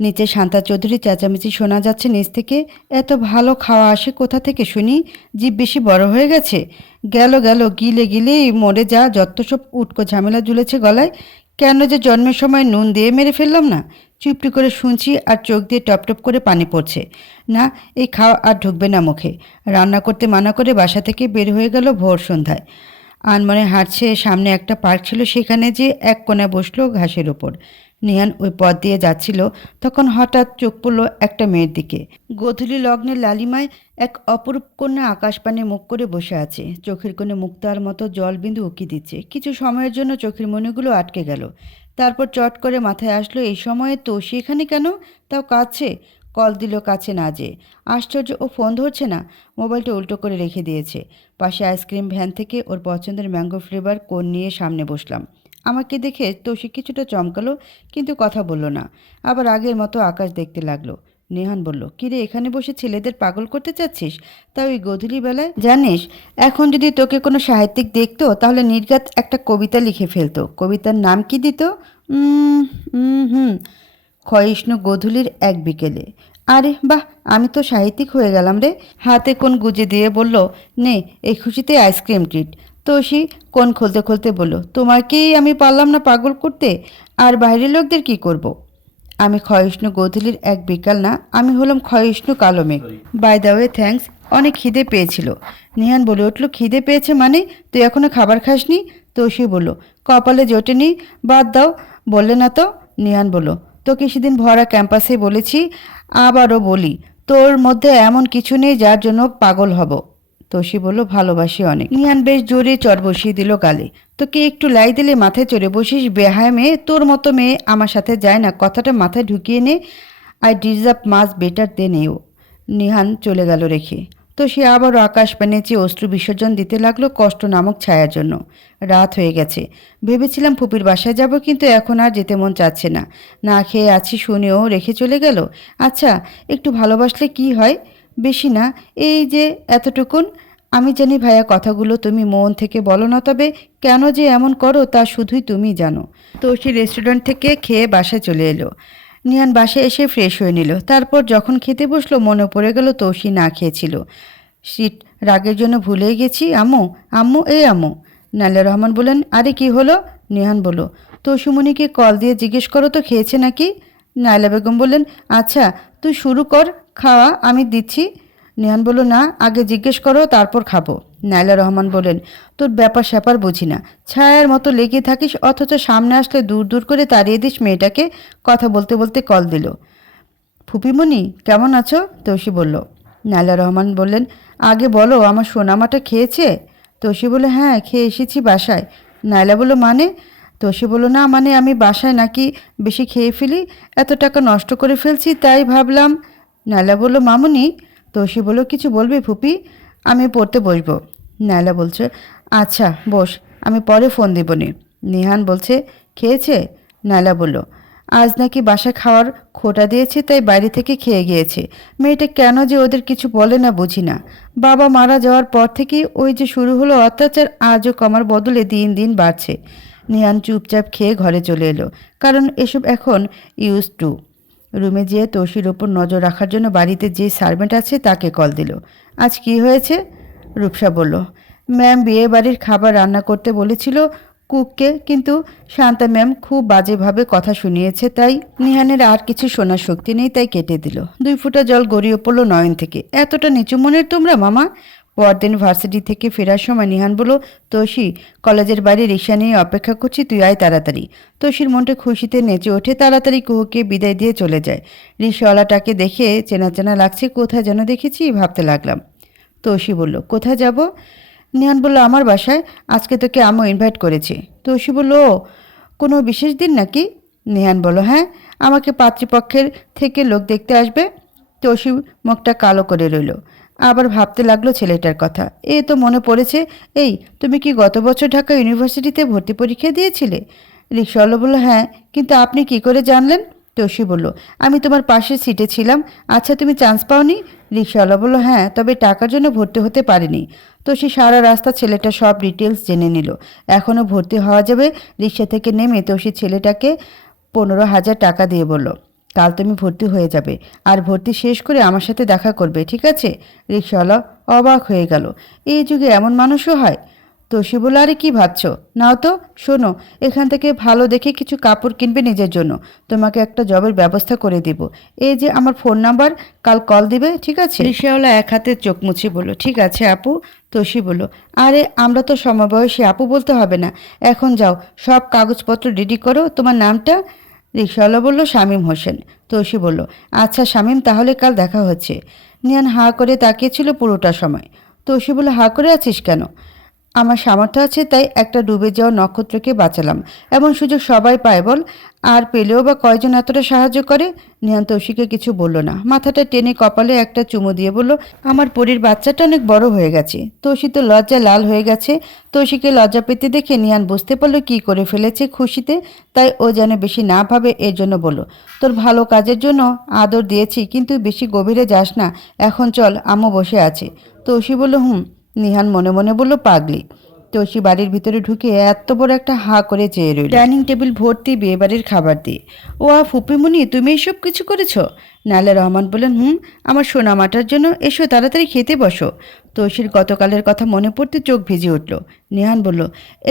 নিচে শান্তা চৌধুরী চেঁচামেচি শোনা যাচ্ছে নিচ থেকে। এত ভালো খাওয়া আসে কোথা থেকে শুনি? জিভ বেশি বড় হয়ে গেছে? গেল গেল, গিলে গিলেই মরে যা, যত সব উটকো ঝামেলা ঝুলেছে গলায়। কেন যে জন্মের সময় নুন দিয়ে মেরে ফেললাম না? চুপটি করে শুনছি আর চোখ দিয়ে টপ টপ করে পানি পড়ছে। না, এই খাওয়া আর ঢুকবে না মুখে। রান্না করতে মানা করে বাসা থেকে বের হয়ে গেল ভোর সন্ধ্যায়। আনমনে হাঁটছে। সামনে একটা পার্ক ছিল, সেখানে যে এক কোণায় বসলো ঘাসের ওপর। নিহান ওই পথ দিয়ে যাচ্ছিল, তখন হঠাৎ চোখ পড়ল একটা মেয়ের দিকে। গোধূলি লগ্নের লালিমায় এক অপরূপ কন্যা আকাশপানে মুখ করে বসে আছে। চোখের কোণে মুক্তার মতো জলবিন্দু উকি দিচ্ছে। কিছু সময়ের জন্য চোখের মণিগুলো আটকে গেল। তারপর চট করে মাথায় আসলো, এই সময়ে তোষি এখানে কেন? তাও কাছে। কল দিল, কাছে না যেয়ে। আশ্চর্য, ও ফোন ধরছে না। মোবাইলটা উল্টো করে রেখে দিয়েছে। পাশে আইসক্রিম ভ্যান থেকে ওর পছন্দের ম্যাঙ্গো ফ্লেভার কোন নিয়ে সামনে বসলাম। আমাকে দেখে তোষি কিছুটা চমকালো, কিন্তু কথা বলল না। আবার আগের মতো আকাশ দেখতে লাগলো। নেহান বলল, কিরে, এখানে বসে ছেলেদের পাগল করতে চাচ্ছিস? তাও এই গধূলি বেলায়? জানিস, এখন যদি তোকে কোনো সাহিত্যিক দেখতো তাহলে নির্ঘাত একটা কবিতা লিখে ফেলতো। কবিতার নাম কি দিত? উম হুম ক্ষয়িষ্ণু গোধূলির এক বিকেলে। আরে বাহ, আমি তো সাহিত্যিক হয়ে গেলাম রে। হাতে কোণ গুজে দিয়ে বলল, নে, এই খুশিতে আইসক্রিম ট্রিট। তোষি কোণ খুলতে খুলতে বলল, তোমাকেই আমি পারলাম না পাগল করতে, আর বাইরের লোকদের কি করব? আমি ক্ষয়িষ্ণু গোধূলির এক বিকাল না, আমি হলাম ক্ষয়িষ্ণু কালো মেঘ। By the way, thanks. অনেক খিদে পেয়েছিল। নিহান বলে উঠল, খিদে পেয়েছে মানে? তুই এখনো খাবার খাসনি? তোষি বলল, কপালে জোটেনি, বাদ দাও। বললে না তো? নিহান বলল, তোকে সেদিন ভরা ক্যাম্পাসে বলেছি, আবারও বলি, তোর মধ্যে এমন কিছু নেই যার জন্য পাগল হব। তোষি বলল, ভালোবাসি অনেক। নিহান বেশ জোরে চট বসিয়ে দিল গালে। তোকে একটু লাই দিলে মাথায় চড়ে বসিস, বেহায় মেয়ে। তোর মতো মেয়ে আমার সাথে যায় না, কথাটা মাথায় ঢুকিয়ে নে। I deserve much better than you. Nihan চলে গেল রেখে। তো সে আবারও আকাশ পানে চেয়ে অশ্রু বিসর্জন দিতে লাগলো কষ্ট নামক ছায়ার জন্য। রাত হয়ে গেছে। ভেবেছিলাম ফুপির বাসায় যাব, কিন্তু এখন আর যেতে মন চাচ্ছে না। না খেয়ে আছি শুনেও রেখে চলে গেল। আচ্ছা, একটু ভালোবাসলে কি হয়? বেশি না, এই যে এতটুকুন। আমি জানি ভাইয়া, কথাগুলো তুমি মন থেকে বলো না, তবে কেন যে এমন করো তা শুধুই তুমি জানো। তো সে রেস্টুরেন্ট থেকে খেয়ে বাসায় চলে এলো। নিয়ান বাসায় এসে ফ্রেশ হয়ে নিল। তারপর যখন খেতে বসলো মনে পড়ে গেল তৌসি না খেয়েছিল। সিট রাগের জন্য ভুলেই গেছি। আম্মু, আম্মু, এই আম্মু। নাইলা রহমান বললেন, আরে কি হলো? নিহান বলল, তৌসিমণিকে কল দিয়ে জিজ্ঞেস করো তো খেয়েছে নাকি। নাইলা বেগম বললেন, আচ্ছা তুই শুরু কর খাওয়া, আমি দিচ্ছি। নিহান বলল, না, আগে জিজ্ঞেস করো তারপর খাবো। নাইলা রহমান বললেন, তোর ব্যাপার স্যাপার বুঝি না, ছায়ার মতো লেগে থাকিস, অথচ সামনে আসলে দূর দূর করে তাড়িয়ে দিস মেয়েটাকে। কথা বলতে বলতে কল দিল। ফুপিমণি কেমন আছো? তৌসি বলল। নাইলা রহমান বললেন, আগে বলো আমার সোনামাটা খেয়েছে? তৌসি বলল, হ্যাঁ, খেয়ে এসেছি বাসায়। নাইলা বলল, মানে? তৌসি বলল, না মানে আমি বাসায় নাকি বেশি খেয়ে ফেলি, এত টাকা নষ্ট করে ফেলছি, তাই ভাবলাম। নাইলা বলল, মামুনি? তৌসি বলল, কিছু বলবে ফুপি? আমি পড়তে বসবো। নাইলা বলছে, আচ্ছা বস, আমি পরে ফোন দিবনি। নিহান বলছে, খেয়েছে? নাইলা বলল, আজ নাকি বাসা খাওয়ার খোটা দিয়েছে, তাই বাইরে থেকে খেয়ে গিয়েছে। মেয়েটা কেন যে ওদের কিছু বলে না বুঝি না। বাবা মারা যাওয়ার পর থেকেই ওই যে শুরু হলো অত্যাচার, আজও কমার বদলে দিন দিন বাড়ছে। নিহান চুপচাপ খেয়ে ঘরে চলে এলো, কারণ এসব এখন ইউজ টু। রুমে যেয়ে তৌসির ওপর নজর রাখার জন্য বাড়িতে যে সার্ভেন্ট আছে তাকে কল দিল। আজ কি হয়েছে? রূপসা বলল, ম্যাম বিয়ে বাড়ির খাবার রান্না করতে বলেছিল কুককে, কিন্তু শান্তা ম্যাম খুব বাজেভাবে কথা শুনিয়েছে, তাই নিহানের আর কিছু শোনার শক্তি নেই, তাই কেটে দিল। 2 ফোঁটা জল গড়িয়ে পড়ল নয়ন থেকে। এতটা নিচু মনের তোমরা মামা? পরদিন ভার্সিটি থেকে ফেরার সময় নিহান বলল, তৌসি, কলেজের বাইরে রিক্সা নিয়ে অপেক্ষা করছি, তুই আয় তাড়াতাড়ি। তৌসির মনটা খুশিতে নেচে ওঠে, তাড়াতাড়ি কুহুকে বিদায় দিয়ে চলে যায়। রিক্সাওয়ালাটাকে দেখে চেনা চেনা লাগছে, কোথায় যেন দেখেছি ভাবতে লাগলাম। তৌসি বলল, কোথায় যাব? নিহান বলল, আমার বাসায়। আজকে তোকে আম্মু ইনভাইট করেছে। তৌসি বলল, ও, কোনো বিশেষ দিন নাকি? নিহান বলল, হ্যাঁ, আমাকে পাত্রীপক্ষের থেকে লোক দেখতে আসবে। তৌসি মুখটা কালো করে রইল। আবার ভাবতে লাগলো ছেলেটার কথা। এ তো মনে পড়েছে, এই তুমি কি গত বছর ঢাকা ইউনিভার্সিটিতে ভর্তি পরীক্ষা দিয়েছিলে? রিক্সাওয়ালা বলল, হ্যাঁ, কিন্তু আপনি কি করে জানলেন? তৌসি বলল, আমি তোমার পাশের সিটে ছিলাম। আচ্ছা, তুমি চান্স পাওনি? রিক্সাওয়ালা বলল, হ্যাঁ, তবে টাকার জন্য ভর্তি হতে পারিনি। তৌসি সারা রাস্তা ছেলেটা সব ডিটেলস জেনে নিল। এখনও ভর্তি হওয়া যাবে। রিক্সা থেকে নেমে তৌসি ছেলেটাকে 15,000 টাকা দিয়ে বলল, কাল তুমি ভর্তি হয়ে যাবে, আর ভর্তি শেষ করে আমার সাথে দেখা করবে, ঠিক আছে? রিক্সাওয়ালা অবাক হয়ে গেল। এই যুগে এমন মানুষও হয়? তৌসি বলল, আরে কি ভাবছো? নাও তো, শোনো, এখান থেকে ভালো দেখে কিছু কাপড় কিনবে নিজের জন্য। তোমাকে একটা জবের ব্যবস্থা করে দিব। এই যে আমার ফোন নাম্বার, কাল কল দিবে, ঠিক আছে? রিক্সাওয়ালা এক হাতে চোখ মুছে বলল, ঠিক আছে আপু। তৌসি বলল, আরে আমরা তো সমবয়সী, আপু বলতে হবে না। এখন যাও, সব কাগজপত্র রেডি করো। তোমার নামটা? রিক্সাওয়ালা বলল, শামীম হোসেন। তৌসি বলল, আচ্ছা শামীম, তাহলে কাল দেখা হচ্ছে। নিয়ান হাঁ করে তাকিয়েছিল পুরোটা সময়। তৌসি বলল, হাঁ করে আছিস কেন? আমার সামর্থ্য আছে তাই একটা ডুবে যাওয়া নক্ষত্রকে বাঁচালাম। এমন সুযোগ সবাই পায় বল, আর পেলেও বা কয়জন এতটা সাহায্য করে? নিহান তৌসিকে কিছু বলল না, মাথাটা টেনে কপালে একটা চুমু দিয়ে বলল, আমার পরীর বাচ্চাটা অনেক বড় হয়ে গেছে। তৌসি তো লজ্জা লাল হয়ে গেছে। তৌসিকে লজ্জা পেতে দেখে নিহান বুঝতে পারলো কি করে ফেলেছে খুশিতে। তাই ও যেন বেশি না ভাবে, এর জন্য বলল, তোর ভালো কাজের জন্য আদর দিয়েছি, কিন্তু বেশি গভীরে যাস না। এখন চল, আম্মু বসে আছে। তৌসি বলল, হুম। নিহান মনে মনে বলল, পাগলি। তৌসি বাড়ির ভিতরে ঢুকে এত বড় একটা হাঁ করে চেয়ে রইল। ডাইনিং টেবিল ভর্তি বিয়েবাড়ির খাবার দিয়ে। ও ফুপিমুনি, তুমি এসব কিছু করেছো? নাইলা রহমান বললেন, হুম, আমার সোনা মাটার জন্য। এসো তাড়াতাড়ি খেতে বসো। তৌসির গতকালের কথা মনে পড়তে চোখ ভিজে উঠল। নিহান বলল,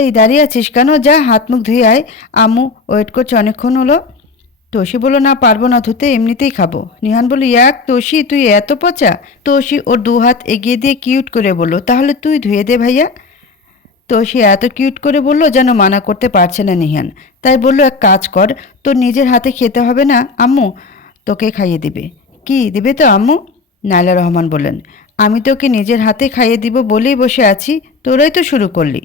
এই দাঁড়িয়ে আছিস কেন? যা হাত মুখ ধুয়ে আয়, আম্মু ওয়েট করছে অনেকক্ষণ হলো। তৌসি বলল, না, পারবো না ধুতে, এমনিতেই খাবো। নিহান বলল, ইয়াক তৌসি, তুই এত পচা? তৌসি ওর 2 হাত এগিয়ে দিয়ে কিউট করে বলল, তাহলে তুই ধুয়ে দে ভাইয়া। তৌসি এত কিউট করে বলল যেন মানা করতে পারছে না নিহান। তাই বলল, এক কাজ কর, তোর নিজের হাতে খেতে হবে না, আম্মু তোকে খাইয়ে দিবে। কি দিবে তো আম্মু? নাইলা রহমান বললেন, আমি তোকে নিজের হাতে খাইয়ে দিব বলেই বসে আছি, তোরাই তো শুরু করলি।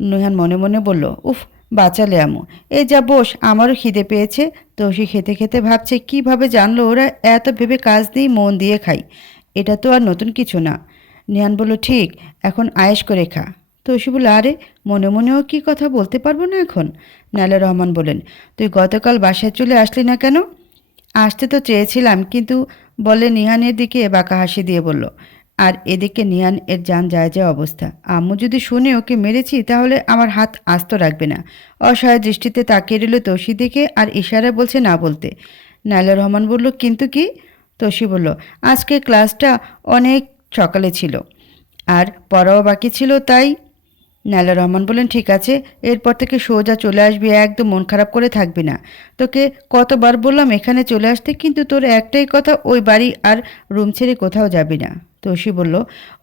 নিহান মনে মনে বলল, উফ, বাঁচালে আম্মু। এই যা বস, আমারও খিদে পেয়েছে। তৌসি খেতে খেতে ভাবছে, কিভাবে জানলো ওরা এত ভেবে কাজ দিই, মন দিয়ে খাই। এটা তো আর নতুন কিছু না। নিহান বলল, ঠিক, এখন আয়েশ করে খা। তৌসি বলল, আরে, মনে মনেও কি কথা বলতে পারবো না এখন? নাইলা রহমান বলেন, তুই গতকাল বাসায় চলে আসলি না কেন? আসতে তো চেয়েছিলাম, কিন্তু বলে নিহানের দিকে বাঁকা হাসি দিয়ে বলল। আর এদিকে নিহান এর জান যায় যায় অবস্থা। আম্মু যদি শুনে ওকে মেরেছি তাহলে আমার হাত আস্ত রাখবে না। অসহায় দৃষ্টিতে তাকিয়ে রইল তৌসি দিকে, আর ইশারায় বলছে না বলতে। নাইলা রহমান বলল, কিন্তু কি? তৌসি বলল, আজকে ক্লাসটা অনেক সকালে ছিল, আর পড়াও বাকি ছিল, তাই। নাইলা রহমান বললেন, ঠিক আছে, এরপর থেকে সোজা চলে আসবি, একদম মন খারাপ করে থাকবি না। তোকে কতবার বললাম এখানে চলে আসতে, কিন্তু তোর একটাই কথা, ওই বাড়ি আর রুম ছেড়ে কোথাও যাবি না। তৌসি বলল,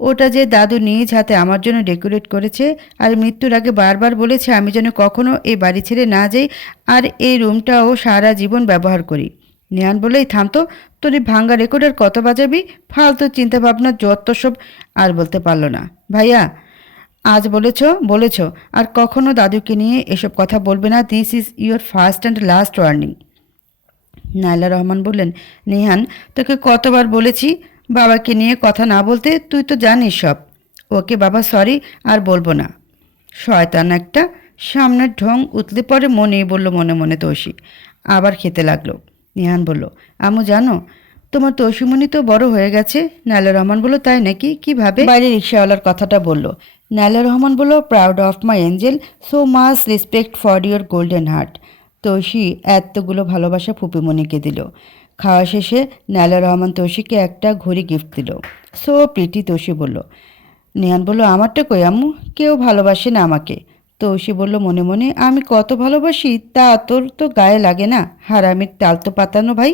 ওটা যে দাদু নিজ হাতে আমার জন্য ডেকোরেট করেছে, আর মৃত্যুর আগে বারবার বলেছে আমি যেন কখনো এই বাড়ি ছেড়ে না যাই, আর এই রুমটাও সারা জীবন ব্যবহার করি। নিহান বলেই, থামতো, তোর এই ভাঙ্গা রেকর্ডার কত বাজাবি? ফালতু চিন্তাভাবনা যত সব। আর বলতে পারল না। ভাইয়া, আজ বলেছ, আর কখনো দাদুকে নিয়ে এসব কথা বলবে না। This is your first and last warning. Naila Rahman বললেন, নিহান, তোকে কতবার বলেছি বাবাকে নিয়ে কথা না বলতে? তুই তো জানিস সব। ওকে বাবা, সরি, আর বলবো না। শয়তান একটা। সামনের ঢং উতলে পড়ে মনেই বলল মনে মনে তৌসি। আবার খেতে লাগলো। নিহান বলল, আম্মু জানো, তোমার তৌসিমণি তো বড় হয়ে গেছে। নাইলা রহমান বলল, তাই নাকি? কিভাবে? বাইরে রিক্সাওয়ালার কথাটা বলল। নাইলা রহমান বলল, proud of my angel, so much respect for your golden heart. Tousi এতগুলো ভালোবাসা ফুপিমণিকে দিল। খাওয়া শেষে নাইলা রহমান তৌসিকে একটা ঘড়ি গিফট দিল। সো প্রিটি, তৌসি বলল। নিহান বলল, আমারটা কই আম্মু? কেউ ভালোবাসে না আমাকে। তৌসি বলল মনে মনে, আমি কত ভালোবাসি তা তোর তো গায়ে লাগে না, হারামির তাল তো পাতানো ভাই।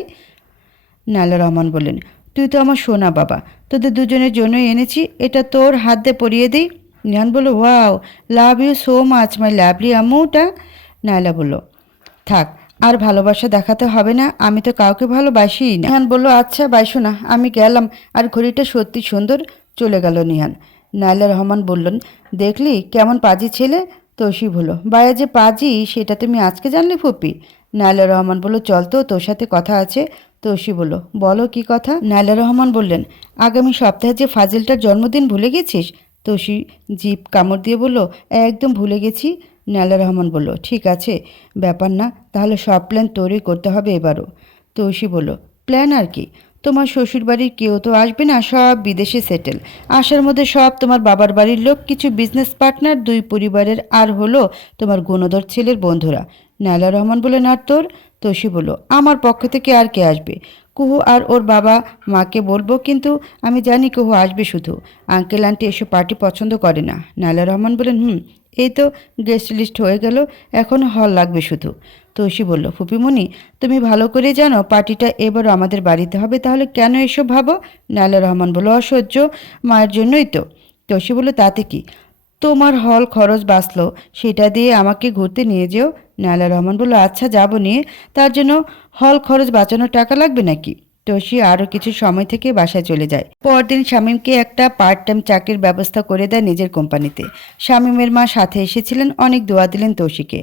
নাইলা রহমান বললেন, তুই তো আমার সোনা বাবা, তোদের দুজনের জন্যই এনেছি, এটা তোর হাত দিয়ে পরিয়ে দিই। নিহান বলল, wow, love you so much my lovely আম্মুটা। নাইলা বলল, থাক, আর ভালোবাসা দেখাতে হবে না, আমি তো কাউকে ভালোবাসিই না। নিহান বলল, আচ্ছা বাইশো না, আমি গেলাম। আর ঘড়িটা সত্যি সুন্দর। চলে গেল নিহান। নাইলা রহমান বললেন, দেখলি কেমন পাজি ছেলে? তৌসিফ হলো, বায়া যে পাজি সেটা তুমি আজকে জানলে ফুপি? নাইলা রহমান বলল, চল তো, তোর সাথে কথা আছে। তৌসিফ বলল, বলো কি কথা? নাইলা রহমান বললেন, আগামী সপ্তাহে যে ফাজিলটার জন্মদিন ভুলে গেছিস? তৌসিফ জিভ কামড় দিয়ে বলল, একদম ভুলে গেছি। নাইলা রহমান বলল, ঠিক আছে, ব্যাপার না, তাহলে সব প্ল্যান তৈরি করতে হবে এবারও। তৌসিফ বলল, প্ল্যান আর কি? তোমার শ্বশুরবাড়ির কেউ তো আসবে না, সব বিদেশে সেটেল। আসার মধ্যে সব তোমার বাবার বাড়ির লোক, কিছু বিজনেস পার্টনার, দুই পরিবারের, আর হলো তোমার গুণধর ছেলের বন্ধুরা। নাইলা রহমান বললেন, আর তোর? তৌসি বলল, আমার পক্ষ থেকে আর কে আসবে? কুহু আর ওর বাবা মাকে বলবো, কিন্তু আমি জানি কুহু আসবে শুধু। আঙ্কেল আন্টি এসব পার্টি পছন্দ করে না। নাইলা রহমান বললেন, এই তো গেস্ট লিস্ট হয়ে গেল, এখন হল লাগবে শুধু। তৌসি বলল, ফুপিমণি, তুমি ভালো করে জানো পার্টিটা এবারও আমাদের বাড়িতে হবে, তাহলে কেন এসব ভাবো? নাইলা রহমান বলল, অসহ্য মায়ের জন্যই তো। তৌসি বলল, তাতে কি? তোমার হল খরচ বাঁচলো, সেটা দিয়ে আমাকে ঘুরতে নিয়ে যেও। নাইলা রহমান বলল, আচ্ছা যাব নিয়ে, তার জন্য হল খরচ বাঁচানোর টাকা লাগবে নাকি? তৌসি আরও কিছু সময় থেকে বাসায় চলে যায়। পরদিন শামীমকে একটা পার্ট টাইম চাকরির ব্যবস্থা করে দেয় নিজের কোম্পানিতে। শামীমের মা সাথে এসেছিলেন, অনেক দোয়া দিলেন তৌসিকে।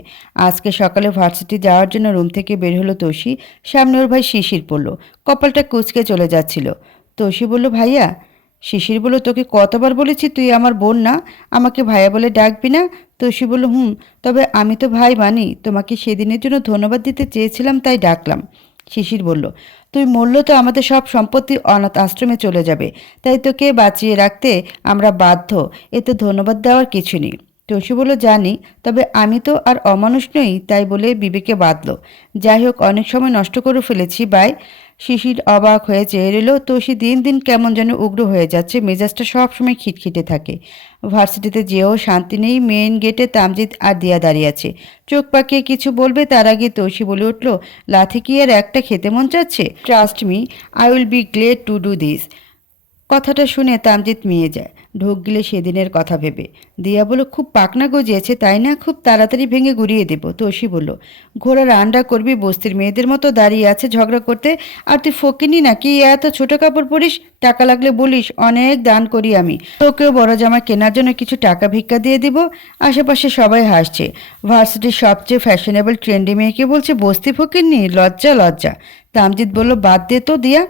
আজকে সকালে ভার্সিটি যাওয়ার জন্য রুম থেকে বের হলো তৌসি। সামনে ওর ভাই শিশির পড়ল, কপালটা কুঁচকে চলে যাচ্ছিল। তৌসি বলল, ভাইয়া। শিশির বলল, তোকে কতবার বলেছি তুই আমার বোন না, আমাকে ভাইয়া বলে ডাকবি না? তৌসি বলল, তবে আমি তো ভাই মানি, তোমাকে সেদিনের জন্য ধন্যবাদ দিতে চেয়েছিলাম, তাই ডাকলাম। শিশির বলল, তুই মরলে তো আমাদের সব সম্পত্তি অনাথ আশ্রমে চলে যাবে, তাই তোকে বাঁচিয়ে রাখতে আমরা বাধ্য, এতে ধন্যবাদ দেওয়ার কিছু নেই। তৌসি বলল, জানি, তবে আমি তো আর অমানুষ নই, তাই বলে বিবেকে বাঁধল। যাই হোক, অনেক সময় নষ্ট করে ফেলেছি বাই। শিশির অবাক হয়ে চেয়ে রইল। তৌসি দিন দিন কেমন যেন উগ্র হয়ে যাচ্ছে, মেজাজটা সবসময় খিটখিটে থাকে। ভার্সিটিতে যেও শান্তি নেই। মেইন গেটে তামজিদ আর দিয়া দাঁড়িয়ে আছে, চোখ পাকিয়ে কিছু বলবে তার আগে তৌসি বলে উঠল, লাথি কি আর একটা খেতে মন চাচ্ছে? Trust me, I will be Glade to do this. কথাটা শুনে তামজিদ মিয়ে যায়, ঢোক গিলে সেদিনের কথা ভেবে। দিয়া বলল, খুব পাকনা গজিয়েছে তাই না? খুব তাড়াতাড়ি ভেঙে গুড়িয়ে দেব। তৌসি বলল, ঘোড়ার আন্ডা করবি, বস্তির মেয়েদের মতো দাঁড়িয়ে আছে ঝগড়া করতে, আর তুই ফকিনি নাকি? এত ছোট কাপড় পরিস, টাকা লাগলে বলিস, অনেক দান করি আমি, তোকেও বড় জামা কেনার জন্য কিছু টাকা ভিক্ষা দিয়ে দিব। আশেপাশে সবাই হাসছে। ভার্সিটির সবচেয়ে ফ্যাশনেবল ট্রেন্ডি মেয়েকে বলছে বস্তি ফকিরনি, লজ্জা লজ্জা। তামজিদ বলল, বাদ দে তো দিয়া,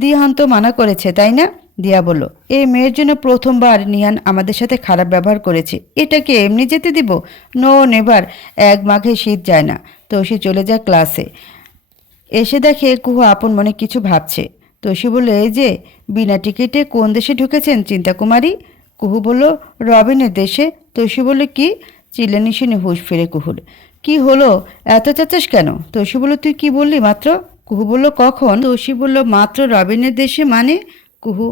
দিহান তো মানা করেছে তাই না? দিয়া বলল, এই মেয়ের জন্য প্রথমবার নিহান আমাদের সাথে খারাপ ব্যবহার করেছে, এটাকে এমনি যেতে দিব? নো নেভার, এক মাঘে শীত যায় না। তৌসি চলে যায় ক্লাসে। এসে দেখে কুহু আপন মনে কিছু ভাবছে। তৌসি বলল, এই যে বিনা টিকিটে কোন দেশে ঢুকেছেন চিন্তাকুমারী? কুহু বলল, রবিনের দেশে। তৌসি বলল, কি? চিল্লানি শুনে হুঁশ ফিরে কুহুর। কি হলো, এত চেঁচাস কেন? তৌসি বলল, তুই কি বললি মাত্র? কুহু বলল, কখন? তৌসি বলল, মাত্র রবিনের দেশে মানে? কুহু,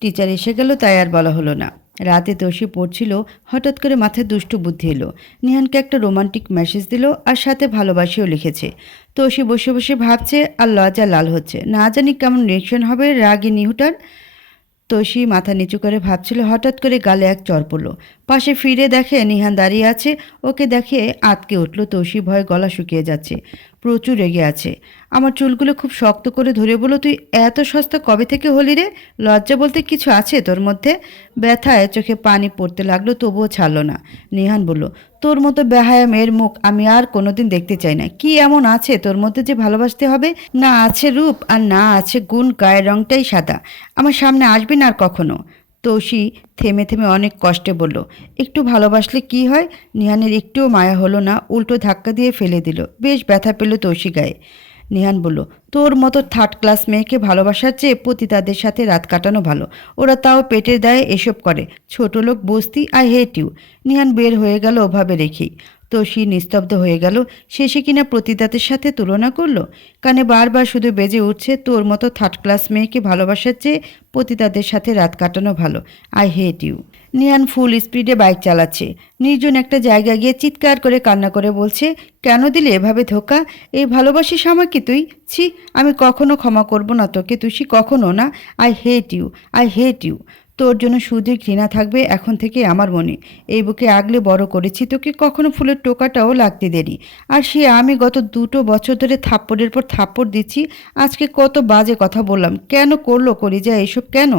টিচার এসে গেল তাই আর বলা হলো না। রাতে তৌসি পড়ছিল, হঠাৎ করে মাথায় দুষ্টু বুদ্ধি এলো। নিহানকে একটা রোমান্টিক মেসেজ দিল, আর সাথে ভালোবাসিও লিখেছে। তৌসি বসে বসে ভাবছে, আর লজ্জা লাল হচ্ছে, না জানি কেমন রিয়েকশন হবে রাগী নিহুটার। তৌসি মাথা নিচু করে ভাবছিল, হঠাৎ করে গালে এক চড় পড়ল। পাশে ফিরে দেখে নিহান দাঁড়িয়ে আছে। ওকে দেখে আঁতকে উঠল। তৌসি ভয়ে গলা শুকিয়ে যাচ্ছে, প্রচুর রেগে আছে। আমার চুলগুলো খুব শক্ত করে ধরে বলো, তুই এত সস্তা কবে থেকে হলি রে? লজ্জা বলতে কিছু আছে তোর মধ্যে? ব্যথায় চোখে পানি পড়তে লাগলো, তবুও ছাড়লো না। নিহান বলল, তোর মতো বেহায়া মেয়ের মুখ আমি আর কোনোদিন দেখতে চাই না। কি এমন আছে তোর মধ্যে যে ভালোবাসতে হবে? না আছে রূপ আর না আছে গুণ, গায়ের রংটাই সাদা। আমার সামনে আসবি না আর কখনো। তৌসি থেমে থেমে অনেক কষ্টে বলল, একটু ভালোবাসলে কি হয়? নিহানের একটুও মায়া হলো না, উল্টো ধাক্কা দিয়ে ফেলে দিল। বেশ ব্যথা পেল তৌসি গায়ে। নিহান বলল, তোর মতো থার্ড ক্লাস মেয়েকে ভালোবাসার চেয়ে পতিতাদের সাথে রাত কাটানো ভালো। ওরা তাও পেটের দায়ে এসব করে। ছোট লোক বস্তি, আই হেট ইউ। নিহান বের হয়ে গেল ওভাবে রেখেই। তৌসি নিস্তব্ধ হয়ে গেল। শেষে কিনা প্রতিদাতের সাথে তুলনা করলো। কানে বারবার শুধু বেজে উঠছে, তোর মতো থার্ড ক্লাস মেয়েকে ভালোবাসার চেয়ে পতিতাদের সাথে রাত কাটানো ভালো, আই হেট ইউ। নিয়ান ফুল স্পিডে বাইক চালাচ্ছে। নির্জন একটা জায়গায় গিয়ে চিৎকার করে কান্না করে বলছে, কেন দিলে এভাবে ধোকা? এই ভালোবাসিস আমাকে তুই? ছি, আমি কখনো ক্ষমা করব না তোকে তুষি, কখনো না। I hate you, I hate you. তোর জন্য শুধু ঘৃণা থাকবে এখন থেকে আমার মনে। এই বুকে আগলে বড় করেছি তোকে, কখনো ফুলের টোকাটাও লাগতে দেরি। আর সে আমি গত 2 বছর ধরে থাপ্পড়ের পর থাপ্পড় দিচ্ছি। আজকে কত বাজে কথা বললাম, কেন করলো কলিজা এসব কেন?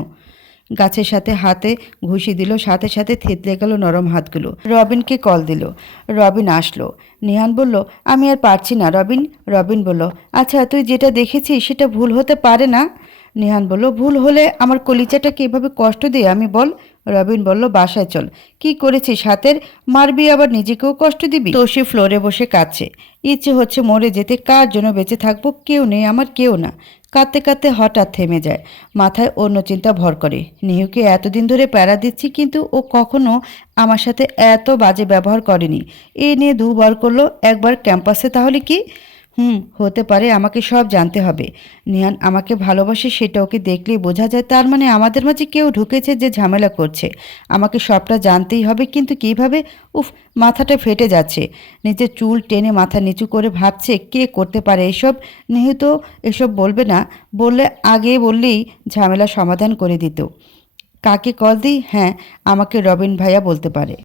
গাছের সাথে হাতে ঘুষি দিল, সাথে সাথে থেতলে গেল নরম হাতগুলো। রবিনকে কল দিল। রবিন আসলো। নিহান বলল, আমি আর পারছি না রবিন। রবিন বলল, আচ্ছা তুই যেটা দেখেছিস সেটা ভুল হতে পারে না? নিহান বলল, ভুল হলে আমার কলিজাটাকে এভাবে কষ্ট দিয়ে আমি বল? রবিন বলল, বাসায় চল। কি করেছিস হাতের? মারবি আবার নিজেকেও কষ্ট দিবি? তোষি ফ্লোরে বসে কাঁদছে। ইচ্ছে হচ্ছে মরে যেতে, কার জন্য বেঁচে থাকবো? কেউ নেই আমার, কেউ না। কাঁদতে কাঁদতে হঠাৎ থেমে যায়। মাথায় অন্য চিন্তা ভর করে। নিহুকে এতদিন ধরে প্যারা দিচ্ছি, কিন্তু ও কখনো আমার সাথে এত বাজে ব্যবহার করেনি। এ নিয়ে দুবার করলো, একবার ক্যাম্পাসে। তাহলে কি? হতে পারে। আমাকে সব জানতে হবে। নিহান আমাকে ভালোবাসে সেটা ওকে দেখলেই বোঝা যায়। তার মানে আমাদের মাঝে কেউ ঢুকেছে যে ঝামেলা করছে। আমাকে সবটা জানতেই হবে, কিন্তু কিভাবে? উফ, মাথাটা ফেটে যাচ্ছে। নিজের চুল টেনে মাথা নিচু করে ভাবছে কে করতে পারে এসব। নিহত এসব বলবে না, বললে আগে বললেই ঝামেলা সমাধান করে দিত। কাকে কল দিই? হ্যাঁ, আমাকে রবিন ভাইয়া বলতে পারে।